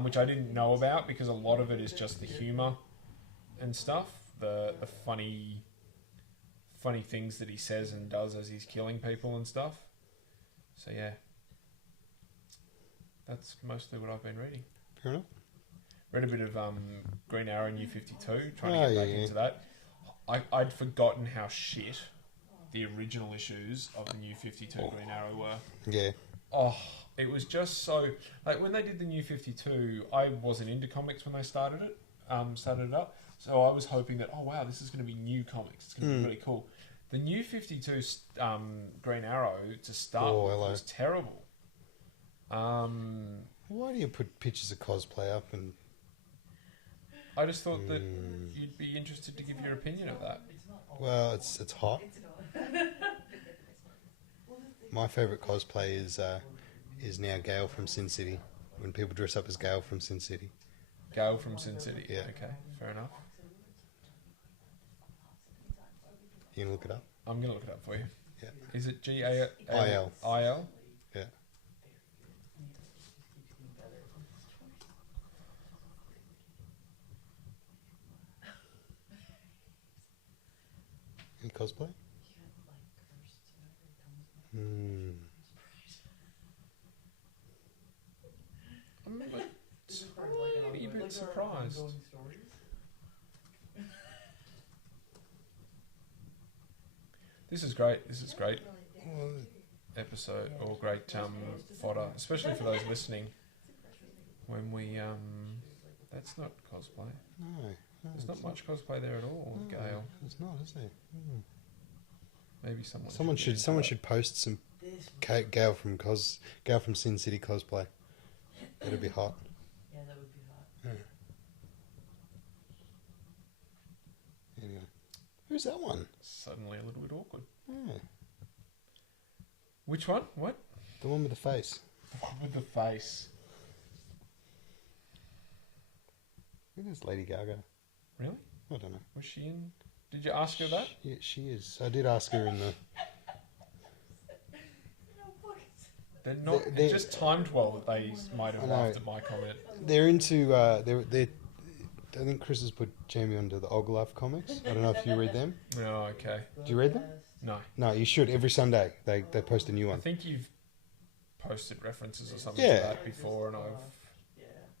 Which I didn't know about, because a lot of it is just the humour and stuff, the funny things that he says and does as he's killing people and stuff. So yeah, that's mostly what I've been reading. Fair enough. Read a bit of Green Arrow New 52, trying to get back into that. I'd forgotten how shit the original issues of the New 52 Green Arrow were. Yeah. Oh, it was just so... Like, when they did the New 52, I wasn't into comics when they started it up. So I was hoping that, oh wow, this is going to be new comics. It's going to be really cool. The New 52 Green Arrow, to start with, was terrible. Why do you put pictures of cosplay up? And I just thought that you'd be interested to give your opinion of that. well, it's hot. My favourite cosplay is now Gale from Sin City. When people dress up as Gale from Sin City. Gale from Sin City. Yeah. Okay, fair enough. You can look it up. I'm going to look it up for you. Yeah. Is it G-A-L? I-L? Yeah. In cosplay? I'm a bit surprised. This is great. Well, episode or great fodder, especially for those listening. When we that's not cosplay. No, There's not much cosplay there at all, no, Gail. It's not, is there? Maybe someone. Someone should post some Gail from Sin City cosplay. That'd be hot. Yeah, that would be hot. Yeah. Anyway, who's that one? Suddenly a little bit awkward. Yeah, Which one? What? the one with the face. With the face. It is Lady Gaga. Really? I don't know. Was she in? Did you ask her that? Yeah, she is. I did ask her in the. They're not. They're- It just timed well that they might have I know. laughed at my comment. They're into. They're. I think Chris has put Jamie onto the Oglaf comics. I don't know if you read them. Oh, okay. Do you read them? No. No, you should. Every Sunday they post a new I one. think you've posted references or something Yeah. to that before, and I've.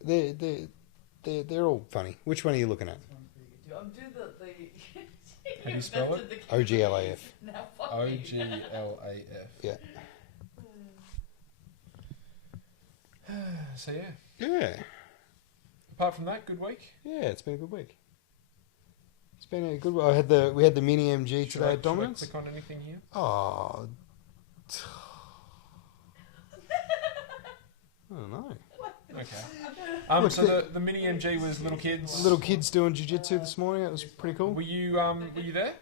Yeah. They're all funny. Which one are you looking at? This one's pretty good too. I'm doing the How do you spell it? invented the OGLAF. Now fuck me. OGLAF. Yeah. So yeah. Yeah. Apart from that, good week. Yeah. It's been a good week. It's been a good week. We had the mini MG Should today I at Dominance. click on anything here? Oh. I don't know. Okay. Look, So the mini MG was little kids. Little kids doing jiu-jitsu this morning. It was pretty cool. Were you there?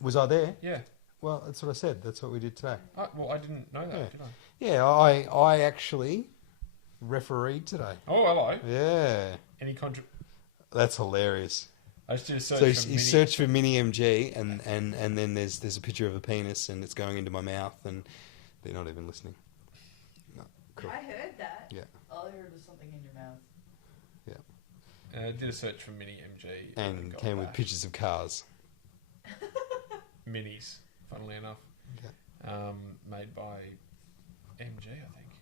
Was I there? Yeah. Well, that's what I said. That's what we did today. Well, I didn't know that, Yeah. did I? Yeah, I actually refereed today. Oh, hello. Yeah. Any contra? That's hilarious. I just did a search So for he mini. searched for mini MG, and then there's a picture of a penis, and it's going into my mouth, and they're not even listening. No, cool. I heard that. Yeah, All I heard was something in your mouth. I did a search for mini MG and got came with back. pictures of cars. Minis, funnily enough. Okay. Made by MG, I think.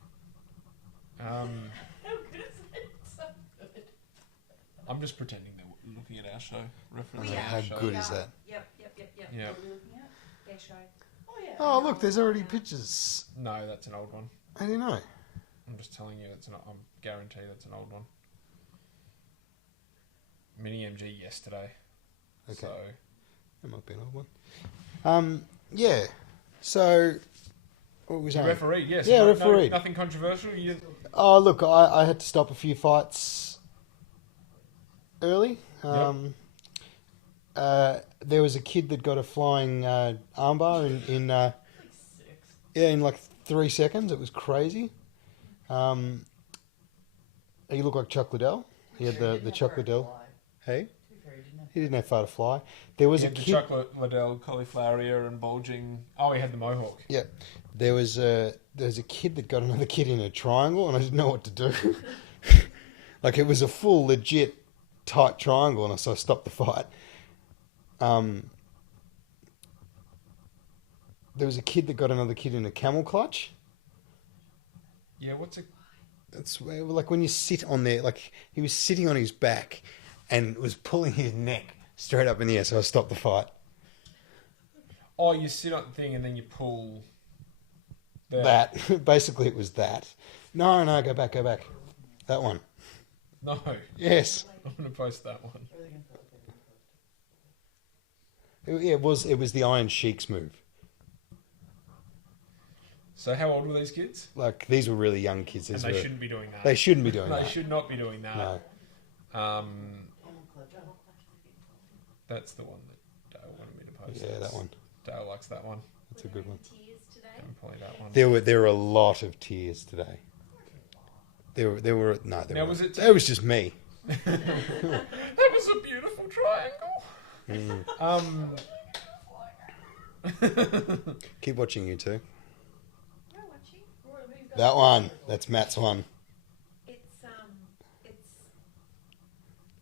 How good is it? So good. I'm just pretending they're looking at our show. Referencing I know, our how show. good is that? Yep. Yeah. What are we looking at? Their show. Oh yeah. Oh, look, there's already pictures. No, that's an old one. How do you know? I'm just telling you, I'm guarantee that's an old one. Mini MG yesterday. Okay. So That might be an old one. Yeah. So, what was you I? refereed, yes. Yeah, refereed. Nothing controversial. You didn't. Oh, look, I had to stop a few fights early. There was a kid that got a flying armbar in Like 6. in like 3 seconds. It was crazy. He looked like Chuck Liddell. He had the Chuck Liddell. Hey, To be fair, he didn't have he didn't have far to fly. There was He a had the kid. chocolate Liddell cauliflower ear and bulging. Oh, he had the mohawk. Yeah, there was a kid that got another kid in a triangle, and I didn't know what to do. Like it was a full legit tight triangle, and so I stopped the fight. There was a kid that got another kid in a camel clutch. Yeah, what's it? It's like when you sit on there, like he was sitting on his back and was pulling his neck straight up in the air, so I stopped the fight. Oh, you sit on the thing and then you pull. That basically it was that. No, go back. That one. No, Yes. I'm gonna post that one. Or they can put it. It was the Iron Sheik's move. So how old were these kids? Like these were really young kids. And These they were- shouldn't be doing that. They shouldn't be doing They that. should not be doing that. No. That's the one that Dale wanted me to post. Yeah, that one. Dale likes that one. That's a good one. Tears today. Can play that one. There were a lot of tears today. There were no. There Now, were, was it- It was just me. That was a beautiful triangle. Keep watching you two. We're watching. That one. That's Matt's one. It's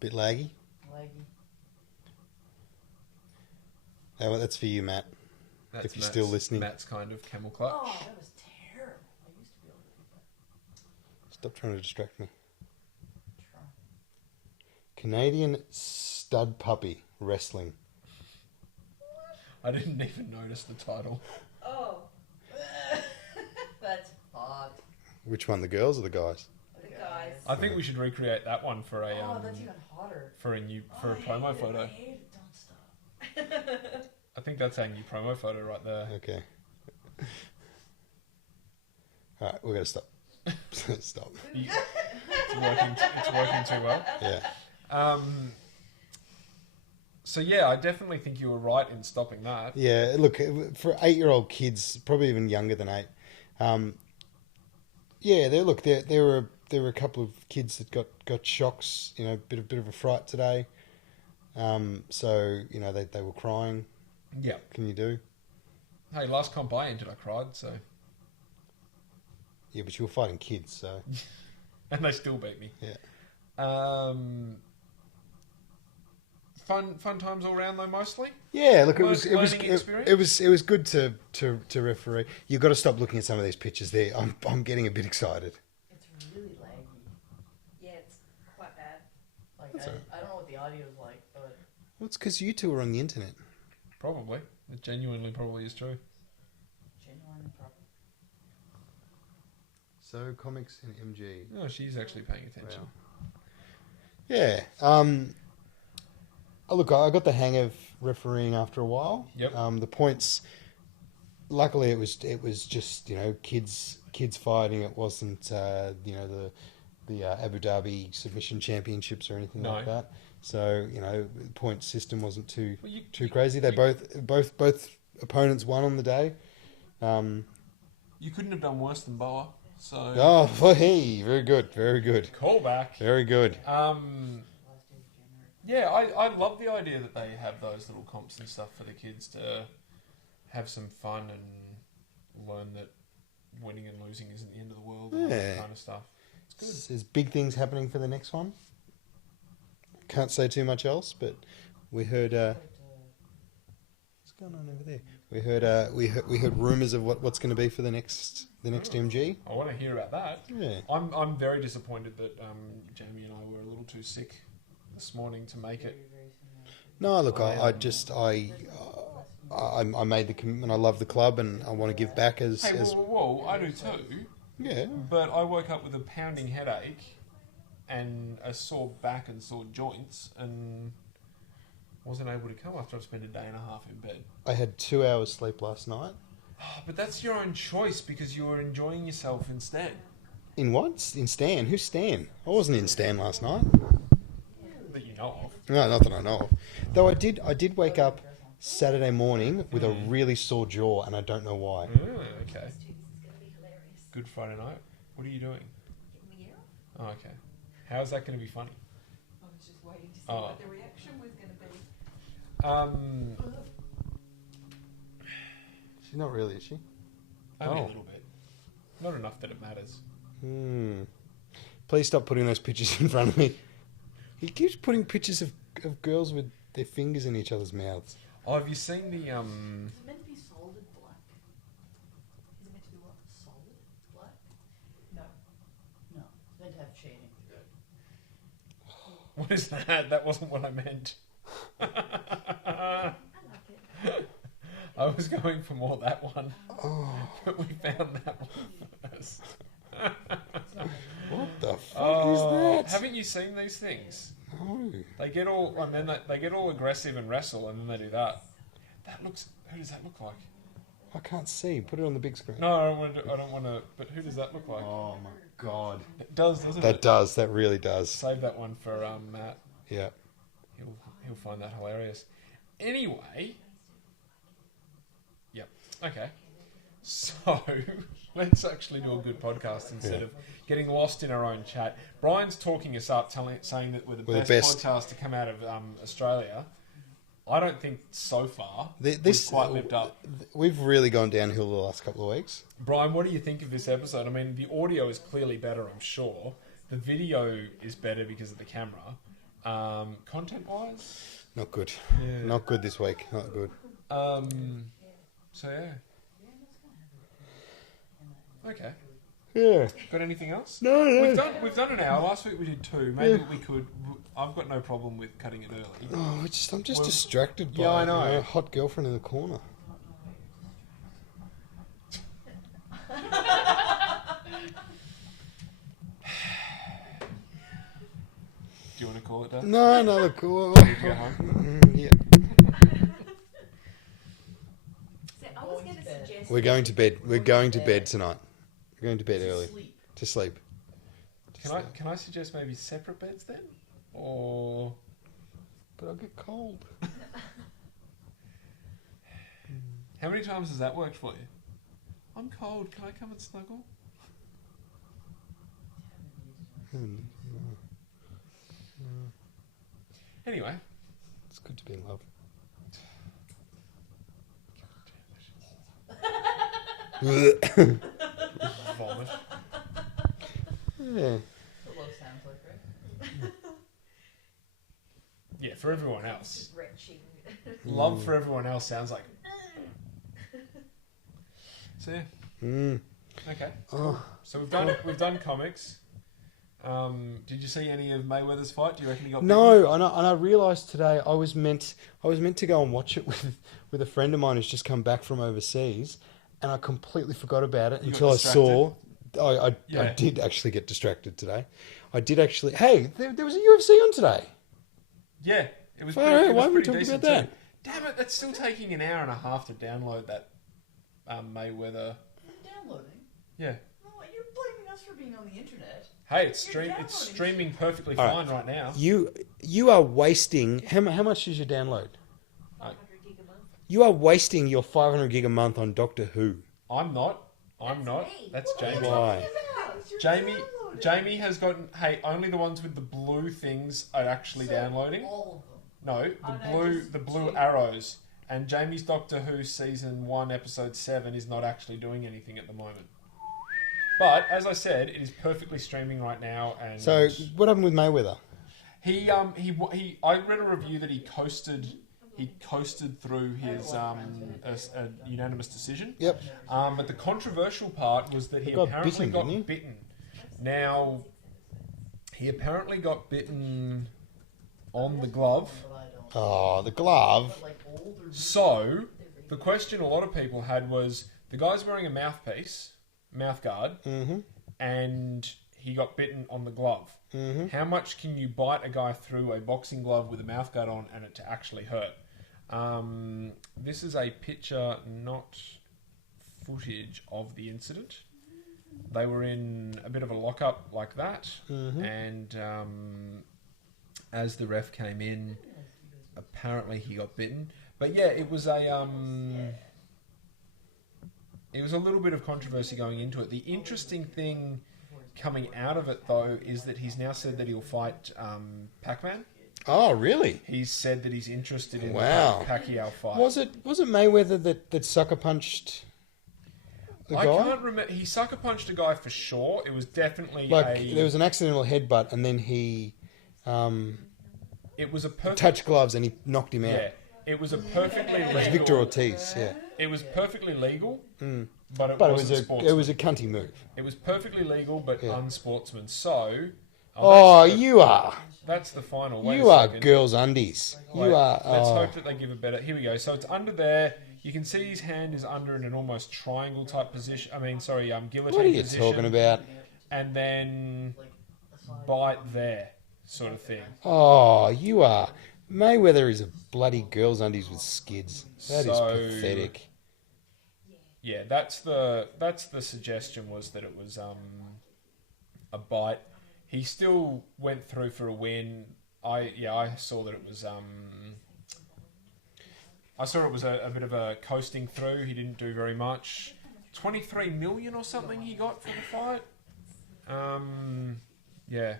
Bit laggy. Laggy. That's for you, Matt. That's If you're still listening. Matt's kind of camel clutch. Oh, that was terrible. I used to be able to do that. Stop trying to distract me. Try. Canadian stud puppy wrestling. I didn't even notice the title. Oh. Which one, the girls or the guys? The guys. I think we should recreate that one for a Oh, that's even hotter. for a promo photo. I hate it. Don't stop. I think that's our new promo photo right there. Okay. All right, we're gonna stop. Stop. It's working too well. Yeah. So yeah, I definitely think you were right in stopping that. Yeah. Look, for 8-year-old kids, probably even younger than 8. Yeah. There were a couple of kids that got shocks. You know, bit of a fright today. So you know they were crying. Yeah. What can you do? Hey, last comp I entered, I cried. So. Yeah, but you were fighting kids, so. And they still beat me. Yeah. Fun times all round though, mostly. Yeah, look, it Learning experience? was good to referee. You've got to stop looking at some of these pictures there. I'm getting a bit excited. It's really laggy. Yeah, it's quite bad. Like, That's all right. I don't know what the audio's like, but Well, it's because you two are on the internet. Probably. It genuinely probably is true. genuine and proper. So comics and MG. Oh, she's actually paying attention. Wow. Yeah. Look, I got the hang of refereeing after a while. Yep. The points. Luckily, it was just kids fighting. It wasn't the Abu Dhabi submission championships or anything like that. So the point system wasn't too crazy. They both opponents won on the day. You couldn't have done worse than Boa. So. Oh, well, hey, very good. Callback. Very good. Yeah, I love the idea that they have those little comps and stuff for the kids to have some fun and learn that winning and losing isn't the end of the world and all that kind of stuff. It's good. There's big things happening for the next one. Can't say too much else, but we heard. What's going on over there? We heard rumours of what's going to be for the next MG. I want to hear about that. Yeah. I'm very disappointed that Jamie and I were a little too sick this morning to make it. No, look, I made the commitment. I love the club, and I want to give back as. Hey, whoa, I do too. Yeah. But I woke up with a pounding headache and a sore back and sore joints, and wasn't able to come after I've spent a day and a half in bed. I had 2 hours sleep last night. But that's your own choice because you were enjoying yourself instead. In what? In Stan? Who's Stan? I wasn't in Stan last night. That you know of. No, not that I know of. Though I did wake up Saturday morning with a really sore jaw, and I don't know why. Okay. This is going to be hilarious. Good Friday night. What are you doing? Getting the ear off? Oh, okay. How's that going to be funny? I was just waiting to see what the reaction was going to be. She's not really, is she? Only Oh. a little bit. Not enough that it matters. Please stop putting those pictures in front of me. He keeps putting pictures of girls with their fingers in each other's mouths. Oh, have you seen the Is it meant to be solid black? Is it meant to be what? Solid black? No. No. It's meant to have shading through it. What is that? That wasn't what I meant. I like it. I was going for more that one. But we found that one first. What the fuck is that? Haven't you seen these things? No. They get all and then they get all aggressive and wrestle, and then they do that. That looks. Who does that look like? I can't see. Put it on the big screen. No, I don't want to. But who does that look like? Oh my god. It does, doesn't That it? does. That really does. Save that one for Matt. Yeah. He'll find that hilarious. Anyway. Yep. Okay. So let's actually do a good podcast instead of getting lost in our own chat. Brian's talking us up, saying that we're the best podcast to come out of Australia. I don't think so far we've quite lived up. We've really gone downhill the last couple of weeks. Brian, what do you think of this episode? I mean, the audio is clearly better, I'm sure. The video is better because of the camera. Content-wise? Not good. Yeah. Not good this week. Not good. So, yeah. Okay. Yeah. Got anything else? No. We've done an hour. Last week we did 2. Maybe we could. I've got no problem with cutting it early. Oh, I'm just distracted by I know. a hot girlfriend in the corner. call it, Dad? No, look. Need to go home? Yeah. So I was going to suggest. We're going to bed. We're going to bed tonight. We're going to bed early. Sleep. To sleep. Can I suggest maybe separate beds then? Or... But I'll get cold. How many times has that worked for you? I'm cold. Can I come and snuggle? Anyway. It's good to be in love. Vomit. Yeah. That's what love sounds like, right? Yeah, for everyone else. Just retching. Love for everyone else sounds like... So yeah. Okay. Oh. So we've done comics. Did you see any of Mayweather's fight? Do you reckon he got No, and I realised today I was meant to go and watch it with a friend of mine who's just come back from overseas, and I completely forgot about it You got until I saw. I Yeah. did actually get distracted today. I did actually. Hey, there was a UFC on today. Yeah, it was. All Pretty, right, it was why haven't we pretty talked decent about that? too. Damn it! That's still taking an hour and a half to download that Mayweather. Downloading? Yeah. Oh, you're blaming us for being on the internet. Hey, it's You're It's downloading streaming perfectly All fine right now. You are wasting. How much is your download? 500 gig a month. You are wasting your 500 gig a month on Doctor Who. I'm not. That's me. That's What are you Jamie. Why? talking about? You're Jamie. downloading. Jamie has gotten. Hey, only the ones with the blue things are actually So, downloading. All of them. No, the blue two. arrows. And Jamie's Doctor Who season 1 episode 7 is not actually doing anything at the moment. But as I said, it is perfectly streaming right now. And So what happened with Mayweather? he I read a review that he coasted through his a unanimous decision. Yep. But the controversial part was that he got apparently bitten, got didn't he? bitten. Now he apparently got bitten on the glove. But I don't. Oh, the glove. But like older. So, the question a lot of people had was, the guy's wearing a mouth guard, and he got bitten on the glove. How much can you bite a guy through a boxing glove with a mouth guard on and it to actually hurt? This is a picture, not footage of the incident. They were in a bit of a lockup like that, and as the ref came in, apparently he got bitten. But yeah, it was a little bit of controversy going into it. The interesting thing coming out of it, though, is that he's now said that he'll fight Pac-Man. Oh, really? He's said that he's interested in Wow. the Pacquiao fight. Was it Mayweather that sucker punched the I guy? can't remember. He sucker punched a guy for sure. It was definitely There was an accidental headbutt, and then he It was a perfect. touched gloves and he knocked him out. Yeah, it was a perfectly It was legal. Victor Ortiz. Yeah, It was perfectly legal, but it but wasn't it was a cunty move. It was perfectly legal, but Yeah. unsportsman. So, Oh, that's the- you are That's the final. Wait you a are second. girls' undies. Wait, You are. Let's Oh. hope that they give a better. Here we go. So it's under there. You can see his hand is under in an almost triangle type position. Guillotine What are you position. talking about? And then Like a side. bite there, sort of thing. Oh, you are. Mayweather is a bloody girls' undies with skids. That is So- pathetic. Yeah, that's the suggestion, was that it was a bite. He still went through for a win. I saw that it was I saw it was a bit of a coasting through. He didn't do very much. 23 million or something he got for the fight. Yeah.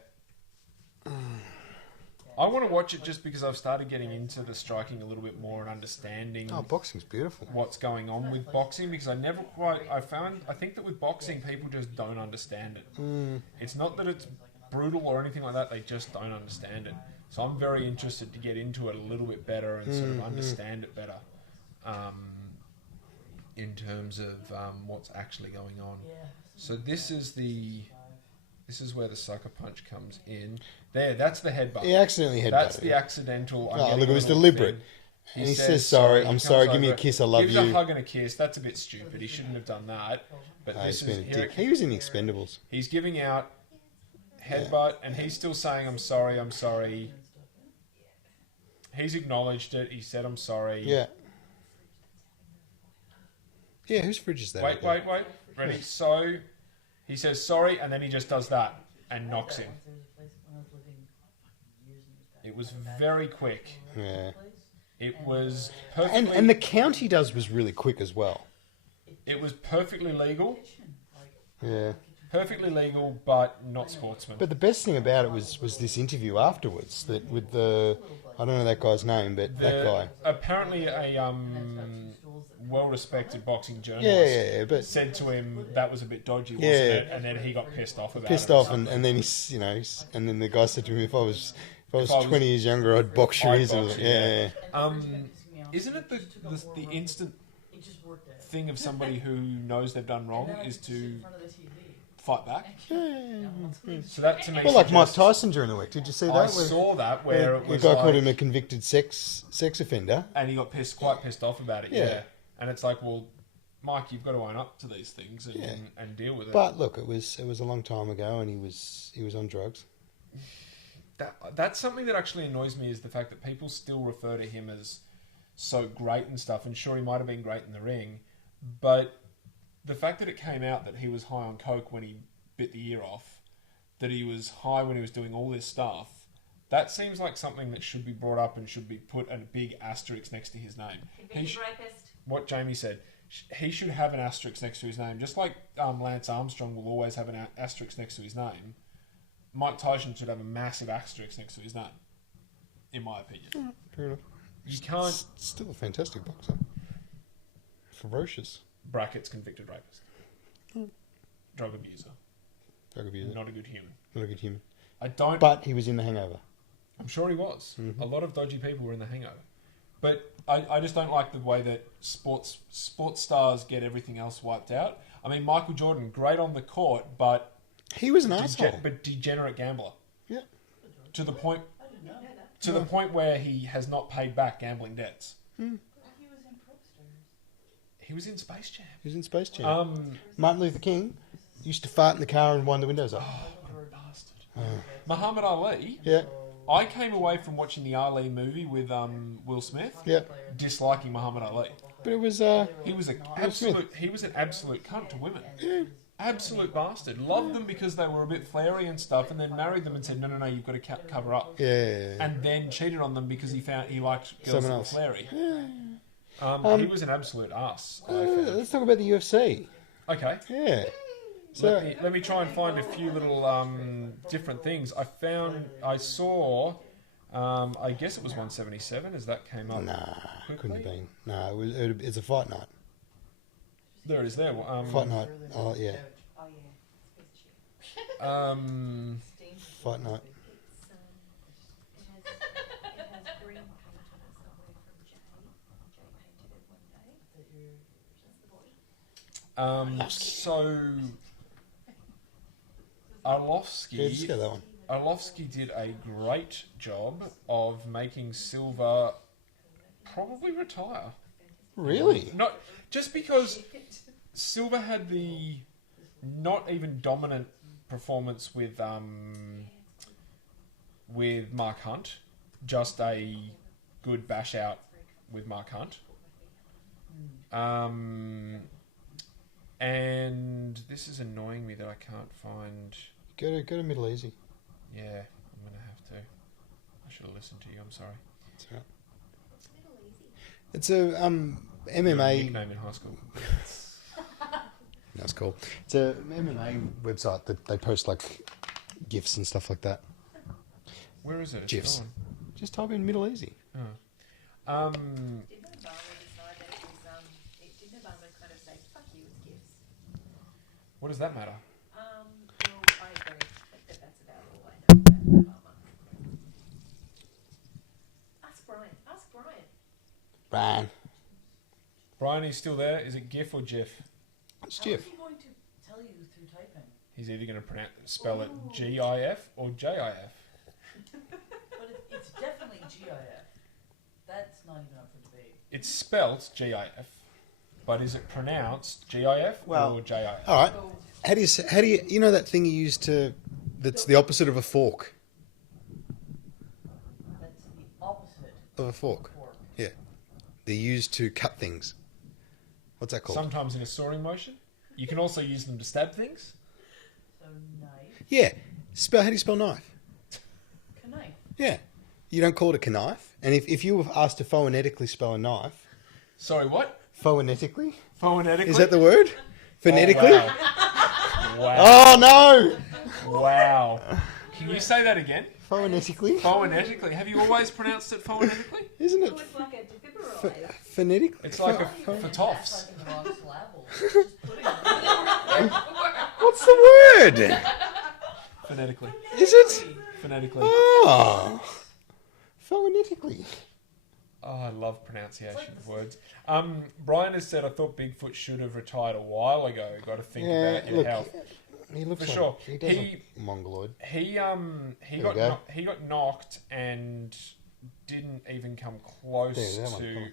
I want to watch it just because I've started getting into the striking a little bit more and understanding Oh, boxing's beautiful. what's going on with boxing, because I think that with boxing people just don't understand it. It's not that it's brutal or anything like that, they just don't understand it. So I'm very interested to get into it a little bit better and sort of understand it better, in terms of what's actually going on. Yeah. So this is where the sucker punch comes in. There, that's the headbutt. He accidentally headbutted. That's the him. accidental. I'm Oh, getting look, it a was little deliberate. thing. And he says sorry. I'm He sorry. comes Give me a over, kiss. I love gives you. a hug and a kiss. That's a bit stupid. He shouldn't have done that. But Oh, this he's is been a here. dick. He was in the Expendables. He's giving out headbutt, and he's still saying, "I'm sorry, I'm sorry." He's acknowledged it. He said, "I'm sorry." Yeah. Yeah, whose fridge is that? Wait. Ready? So he says sorry, and then he just does that and knocks him. There was a place when I was living years and years back. It was very quick. Yeah. It was perfectly. And the count he does was really quick as well. It was perfectly legal. Yeah. Perfectly legal, but not sportsman. But the best thing about it was this interview afterwards that with the I don't know that guy's name, but that guy. Apparently a well-respected boxing journalist Yeah, but said to him that was a bit dodgy, wasn't Yeah. it? And then he got pissed off about pissed it. off, and then he's and then the guy said to him, if I was I was- 20 years younger, I'd box your I'd ears. box out." you, Yeah. Isn't it the instant It just worked out. thing of somebody who knows they've done wrong And then I is could sit in to front of the TV. fight back? Yeah. So that to me, Well, like Mike suggests- Tyson during the week. Did you see that? I saw that where it the was guy like, called him a convicted sex offender. and he got quite pissed off about it. Yeah. Yeah. And it's like, well, Mike, you've got to own up to these things and, Yeah. and deal with it. But look, it was a long time ago, and he was on drugs. That's something that actually annoys me is the fact that people still refer to him as so great and stuff. And sure, he might have been great in the ring, but the fact that it came out that he was high on coke when he bit the ear off, that he was high when he was doing all this stuff, that seems like something that should be brought up and should be put a big asterisk next to his name. Convicted rapist. What Jamie said, he should have an asterisk next to his name, just like Lance Armstrong will always have an asterisk next to his name. Mike Tyson should have a massive asterisk next to his name, in my opinion. Fair enough. You can't Still a fantastic boxer. Ferocious. brackets convicted rapist, drug abuser, Drug abuser. not a good human. Not a good human. I don't. But he was in The Hangover. I'm sure he was. Mm-hmm. A lot of dodgy people were in The Hangover, but I just don't like the way that sports stars get everything else wiped out. I mean, Michael Jordan, great on the court, but He was an asshole. degenerate gambler Yeah. to the point I didn't know that. to the point where he has not paid back gambling debts. He was in Prop Stars. He was in Space Jam. He was in Space Jam. Um, Martin Luther King used to fart in the car and wind the windows up. Muhammad Ali. Yeah. I came away from watching the Ali movie with Will Smith, Yeah. disliking Muhammad Ali. But it was He was an Will Smith. absolute cunt to women. Absolute bastard. Loved them because they were a bit flary and stuff, and then married them and said, no, you've got to cover up. yeah. And then cheated on them because he liked girls Someone that were else. flary. He was an absolute ass. I found. Let's talk about the UFC. Okay. Yeah. So Let me try and find a few little different things. I saw, I guess it was 177 as that came up. nah, quickly. couldn't have been. No, it's a fight night. There it is there. Fight night. Oh yeah, Oh yeah, it's a piece of shit. Steamed. fight night. It has green paint on it somewhere from Jay. Jay painted it one day. That's the boy. So Yeah, just go that one. Arlovsky did a great job of making Silva probably retire. Really? Not just because Silva had the not even dominant performance with Mark Hunt, just a good bash out with Mark Hunt. And this is annoying me that I can't find. Go to Middle Easy. Yeah, I'm gonna have to. I should have listened to you. I'm sorry. It's all right. It's a little easy. It's a MMA. Nickname in high school. That's cool. It's a MMA website that they post like gifs and stuff like that. Where is it? It's GIFs. gone. Just type in Middle Easy. Oh. Didn't Obama decide that didn't Obama kind of say, fuck you, it's gifts? What does that matter? Well, I agree. That's about all I know about Obama. Ask Brian. Brian. Brian, he's still there. Is it GIF or GIF? It's How Jeff. is he going to tell you through typing? He's either going to spell it GIF or JIF. But it's definitely GIF. That's not even up for debate. It's spelt GIF, but is it pronounced GIF Well, or JIF? All right. So, How do you know that thing you use to? That's the opposite of a fork. that's the opposite of a fork. Fork. Yeah. They're used to cut things. What's that called? Sometimes in a sawing motion. You can also use them to stab things. So knife. Yeah. How do you spell knife? Knife. Yeah. You don't call it a knife. And if you were asked to phonetically spell a knife, Sorry, what? phonetically? Phonetically? Is that the word? Phonetically? Oh, wow. Oh, no! Wow. Can you say that again? Phonetically? Phonetically. Have you always pronounced it phonetically? Isn't Oh, it it's like a defibrillator. phonetically? It's like a Put for it toffs. back like a monosyllable. Just putting it. What's the word? Phonetically. Is it? Phonetically. Oh. Phonetically. Oh, I love pronunciation of words. Brian has said, I thought Bigfoot should have retired a while ago. Got to think about your look, health. he looks For like, sure. He does He- look mongoloid. He we got go. he got knocked and didn't even come close There, that one, to. come on.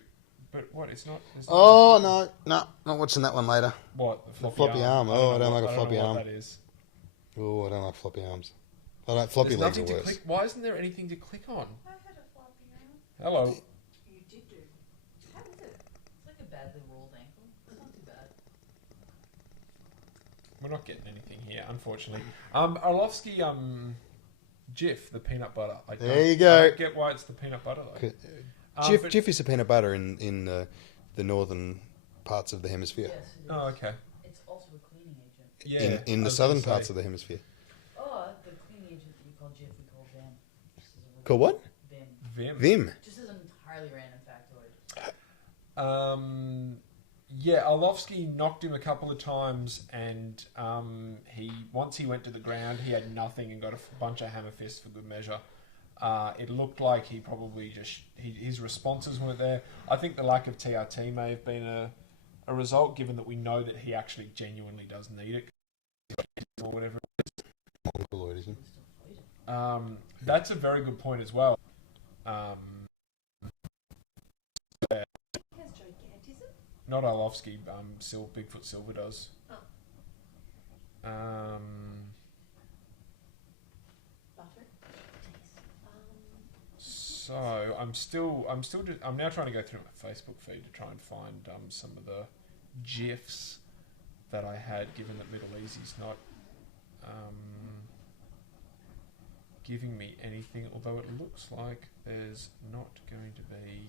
But what? It's not. Oh, no, not watching that one later. What? The floppy arm. Oh, I don't like a floppy know arm. What that is. Oh, I don't like floppy arms. I don't. Floppy There's legs are nothing to worse. click. Why isn't there anything to click on? I had a floppy arm. Hello. You did do. How is it? It's like a badly rolled ankle. It's not too bad. We're not getting anything here, unfortunately. Orlovsky, Jif, the peanut butter. There you go. I don't get why it's the peanut butter though. But- Jif is the peanut butter in the northern parts of the hemisphere. Yes, it is. Oh, okay. It's also a cleaning agent. Yeah. In I the was southern gonna parts say. of the hemisphere. Oh, the cleaning agent that you call Jif, we call Vim. Just as a Called what? Vim. Vim. Vim. Just as an entirely random factoid. Yeah, Orlovsky knocked him a couple of times, and once he went to the ground, he had nothing and got a bunch of hammer fists for good measure. It looked like he probably his responses weren't there. I think the lack of TRT may have been a result, given that we know that he actually genuinely does need it, or whatever. Mongoloid, isn't He's still fighting. That's a very good point as well. He has gigantism. Not Orlovsky, Bigfoot Silver does. Oh. Butter. So I'm now trying to go through my Facebook feed to try and find some of the GIFs that I had, given that Middle Easy's not giving me anything, although it looks like there's not going to be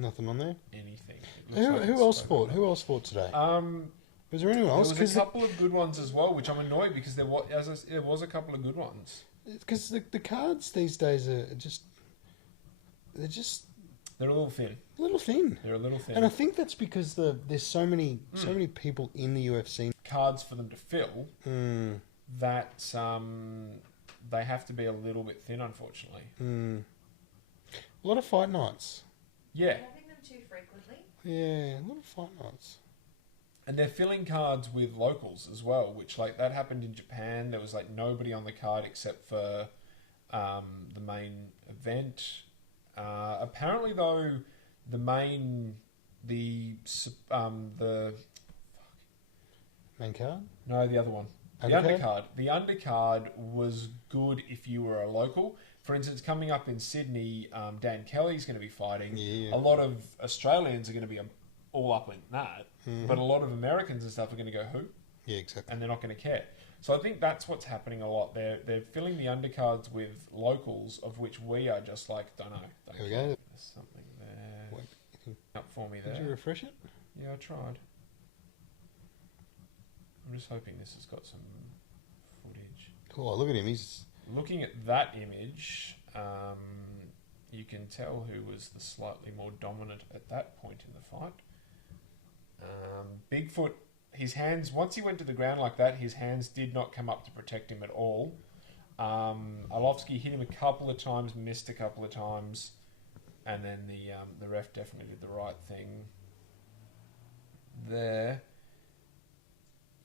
Nothing on there. anything. It looks like Who it's else spoken fought? about. Who else fought today? Was there anyone There else? was a couple of good ones as well, which I'm annoyed because there was a couple of good ones. Because the cards these days are just They're a little thin. a little thin. They're a little thin. And I think that's because there's so many people in the UFC. Cards for them to fill Mm, that they have to be a little bit thin, unfortunately. mm. A lot of fight nights. Yeah, Having them too frequently. Yeah, a lot of fight nights. and they're filling cards with locals as well, which like that happened in Japan. There was like nobody on the card except for the main event. Apparently, though, the main the Main card? no the other one. The Undercard? undercard. The undercard was good if you were a local. For instance, coming up in Sydney, Dan Kelly's going to be fighting. Yeah. A lot of Australians are going to be all up in that, Mhm. but a lot of Americans and stuff are going to go who, Yeah, exactly. and they're not going to care. So I think that's what's happening a lot. They're filling the undercards with locals, of which we are just like don't know. Don't Here we care. go. There's something there Wait, up for me Did you there. refresh it? Yeah, I tried. I'm just hoping this has got some footage. Cool. Look at him. He's Looking at that image, you can tell who was the slightly more dominant at that point in the fight. Bigfoot, his hands, once he went to the ground like that, his hands did not come up to protect him at all. Orlovsky hit him a couple of times, missed a couple of times, and then the ref definitely did the right thing there.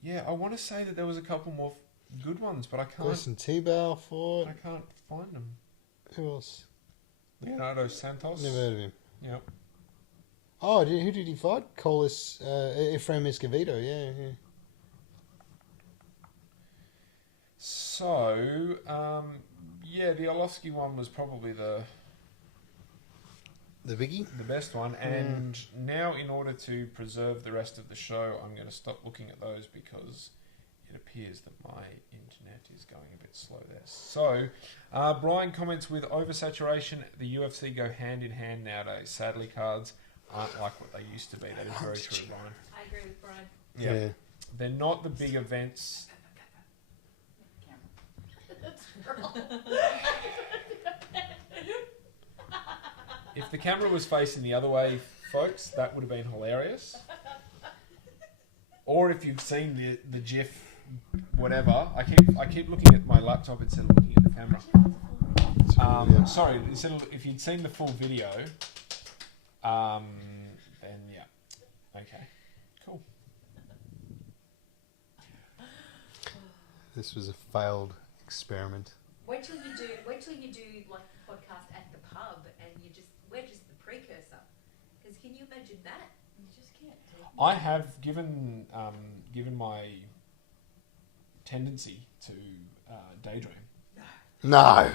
Yeah, I want to say that there was a couple more good ones, but I Listen, T-Bow fought. can't find them. Who else? Leonardo Santos. Never heard of him. Yep. Oh, who did he fight? Colas, Efraim Escovedo. Yeah. So, Yeah, the Orlovsky one was probably the biggie. the best one. And now, in order to preserve the rest of the show, I'm going to stop looking at those because it appears that my internet is going a bit slow there. So, Brian comments with oversaturation. The UFC go hand in hand nowadays. Sadly, cards aren't like what they used to be. That is very true, Brian. I agree with Brian. Yeah. They're not the big events. If the camera was facing the other way, folks, that would have been hilarious. Or if you've seen the GIF, whatever. I keep looking at my laptop instead of looking at the camera. Sorry, if you'd seen the full video, then yeah, okay, cool. This was a failed experiment. Wait till you do like a podcast at the pub, and we're just the precursor. Because can you imagine that? You just can't take I have given my tendency to daydream. No.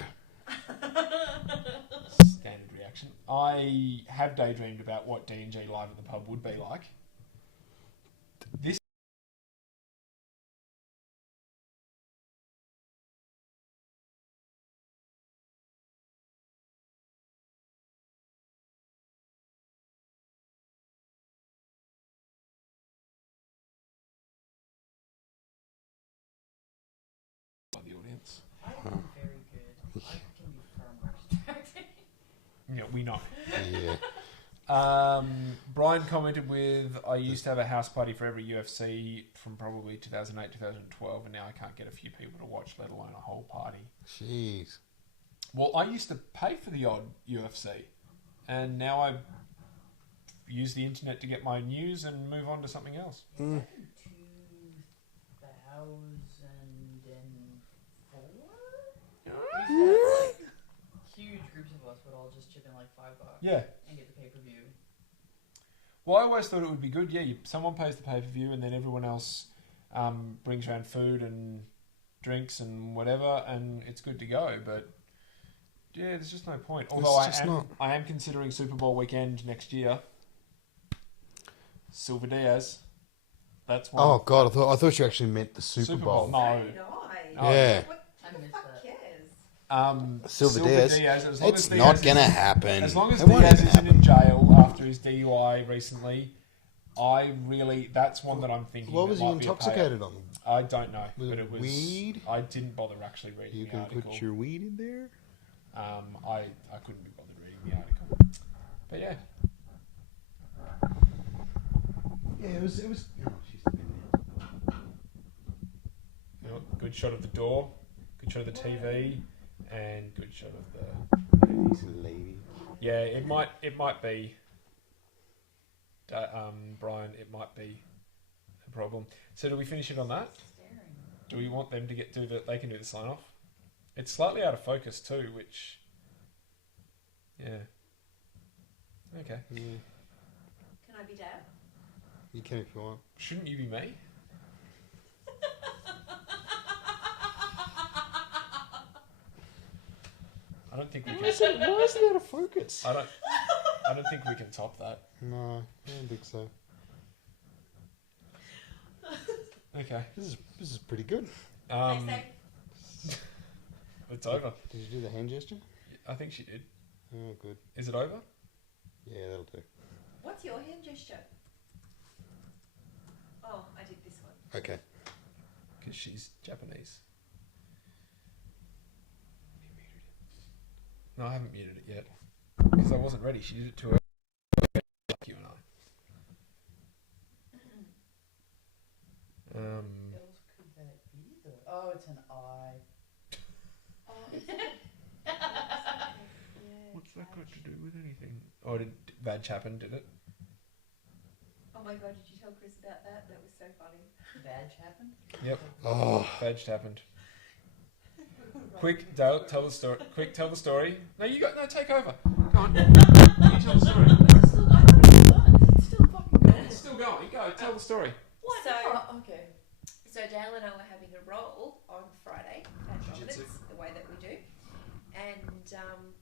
Standard reaction. I have daydreamed about what D&G live at the pub would be like. This by the audience. I am very good. I can be far more distracting. Yeah, we know. Yeah. Brian commented with, I used to have a house party for every UFC from probably 2008, 2012, and now I can't get a few people to watch, let alone a whole party. Jeez. Well, I used to pay for the odd UFC, and now I use the internet to get my news and move on to something else. Mm. 2004? We used to have like huge groups of us would all just chip in like $5 Yeah. and get the pay-per-view. Well, I always thought it would be good. Yeah, someone pays the pay-per-view, and then everyone else brings around food and drinks and whatever, and it's good to go. But yeah, there's just no point. Although I am considering Super Bowl weekend next year. Silver Diaz. That's one. Oh God, I thought you actually meant the Super Bowl. No. So did I. Yeah. What I the missed fuck that. Um, Silver Diaz. as long It's as not Diaz gonna isn't- happen. As long as It won't Diaz even isn't in happen. jail after his DUI recently, that's one that I'm thinking. What that was he might be a intoxicated on? payout. I don't know, Was but it it was weed? I didn't bother actually reading You the can article. put your weed in there. I couldn't be bothered reading the article, but yeah. Yeah, it was. Oh, she's been You know, good shot of the door, good shot of the TV, and good shot of the. there. He's a lady. Yeah, it might be. Brian, it might be a problem. So do we finish it on that? Staring. Do we want them to they can do the sign off? It's slightly out of focus too, which. Yeah. Okay. Yeah, Can I be Dad? you can if you want. Shouldn't you be me? I don't think we can. Why is it out of focus? I don't think we can top that. No, I don't think so. Okay. This is pretty good. Stay safe. It's over. Did you do the hand gesture? I think she did. Oh, good. Is it over? Yeah, that'll do. What's your hand gesture? Oh, I did this one. Okay. Because she's Japanese. Have you muted it? No, I haven't muted it yet. Because I wasn't ready. She did it too early. Like you and I. What else could that be though? Oh, it's an eye. Oh, it's What's that got to do with anything? Oh, did Vad Chapin did it? Oh my god, did you tell Chris about that? That was so funny. Badge happened? Yep. Oh, Vad happened. Quick, Dale, tell the story. Quick, tell the story. No, take over. Go on. You tell the story. It's still, I thought it was done. It's still fucking going. It's still going. Go, tell the story. What? So- Oh, okay. So Dale and I were having a roll on Friday at Jiu-jitsu. Dominance, the way that we do. and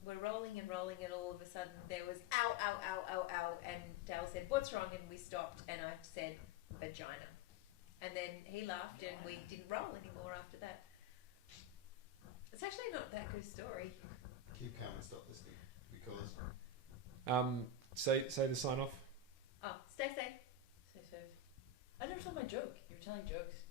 we're rolling and rolling, and all of a sudden there was ow, ow, ow, ow, ow, and Dale said, "What's wrong?" And we stopped, and I said, "Vagina." And then he laughed, and we didn't roll anymore after that. It's actually not that good a story. Keep calm and stop listening, because Say the sign off. Oh, stay safe. Stay safe. I never told my joke. You were telling jokes.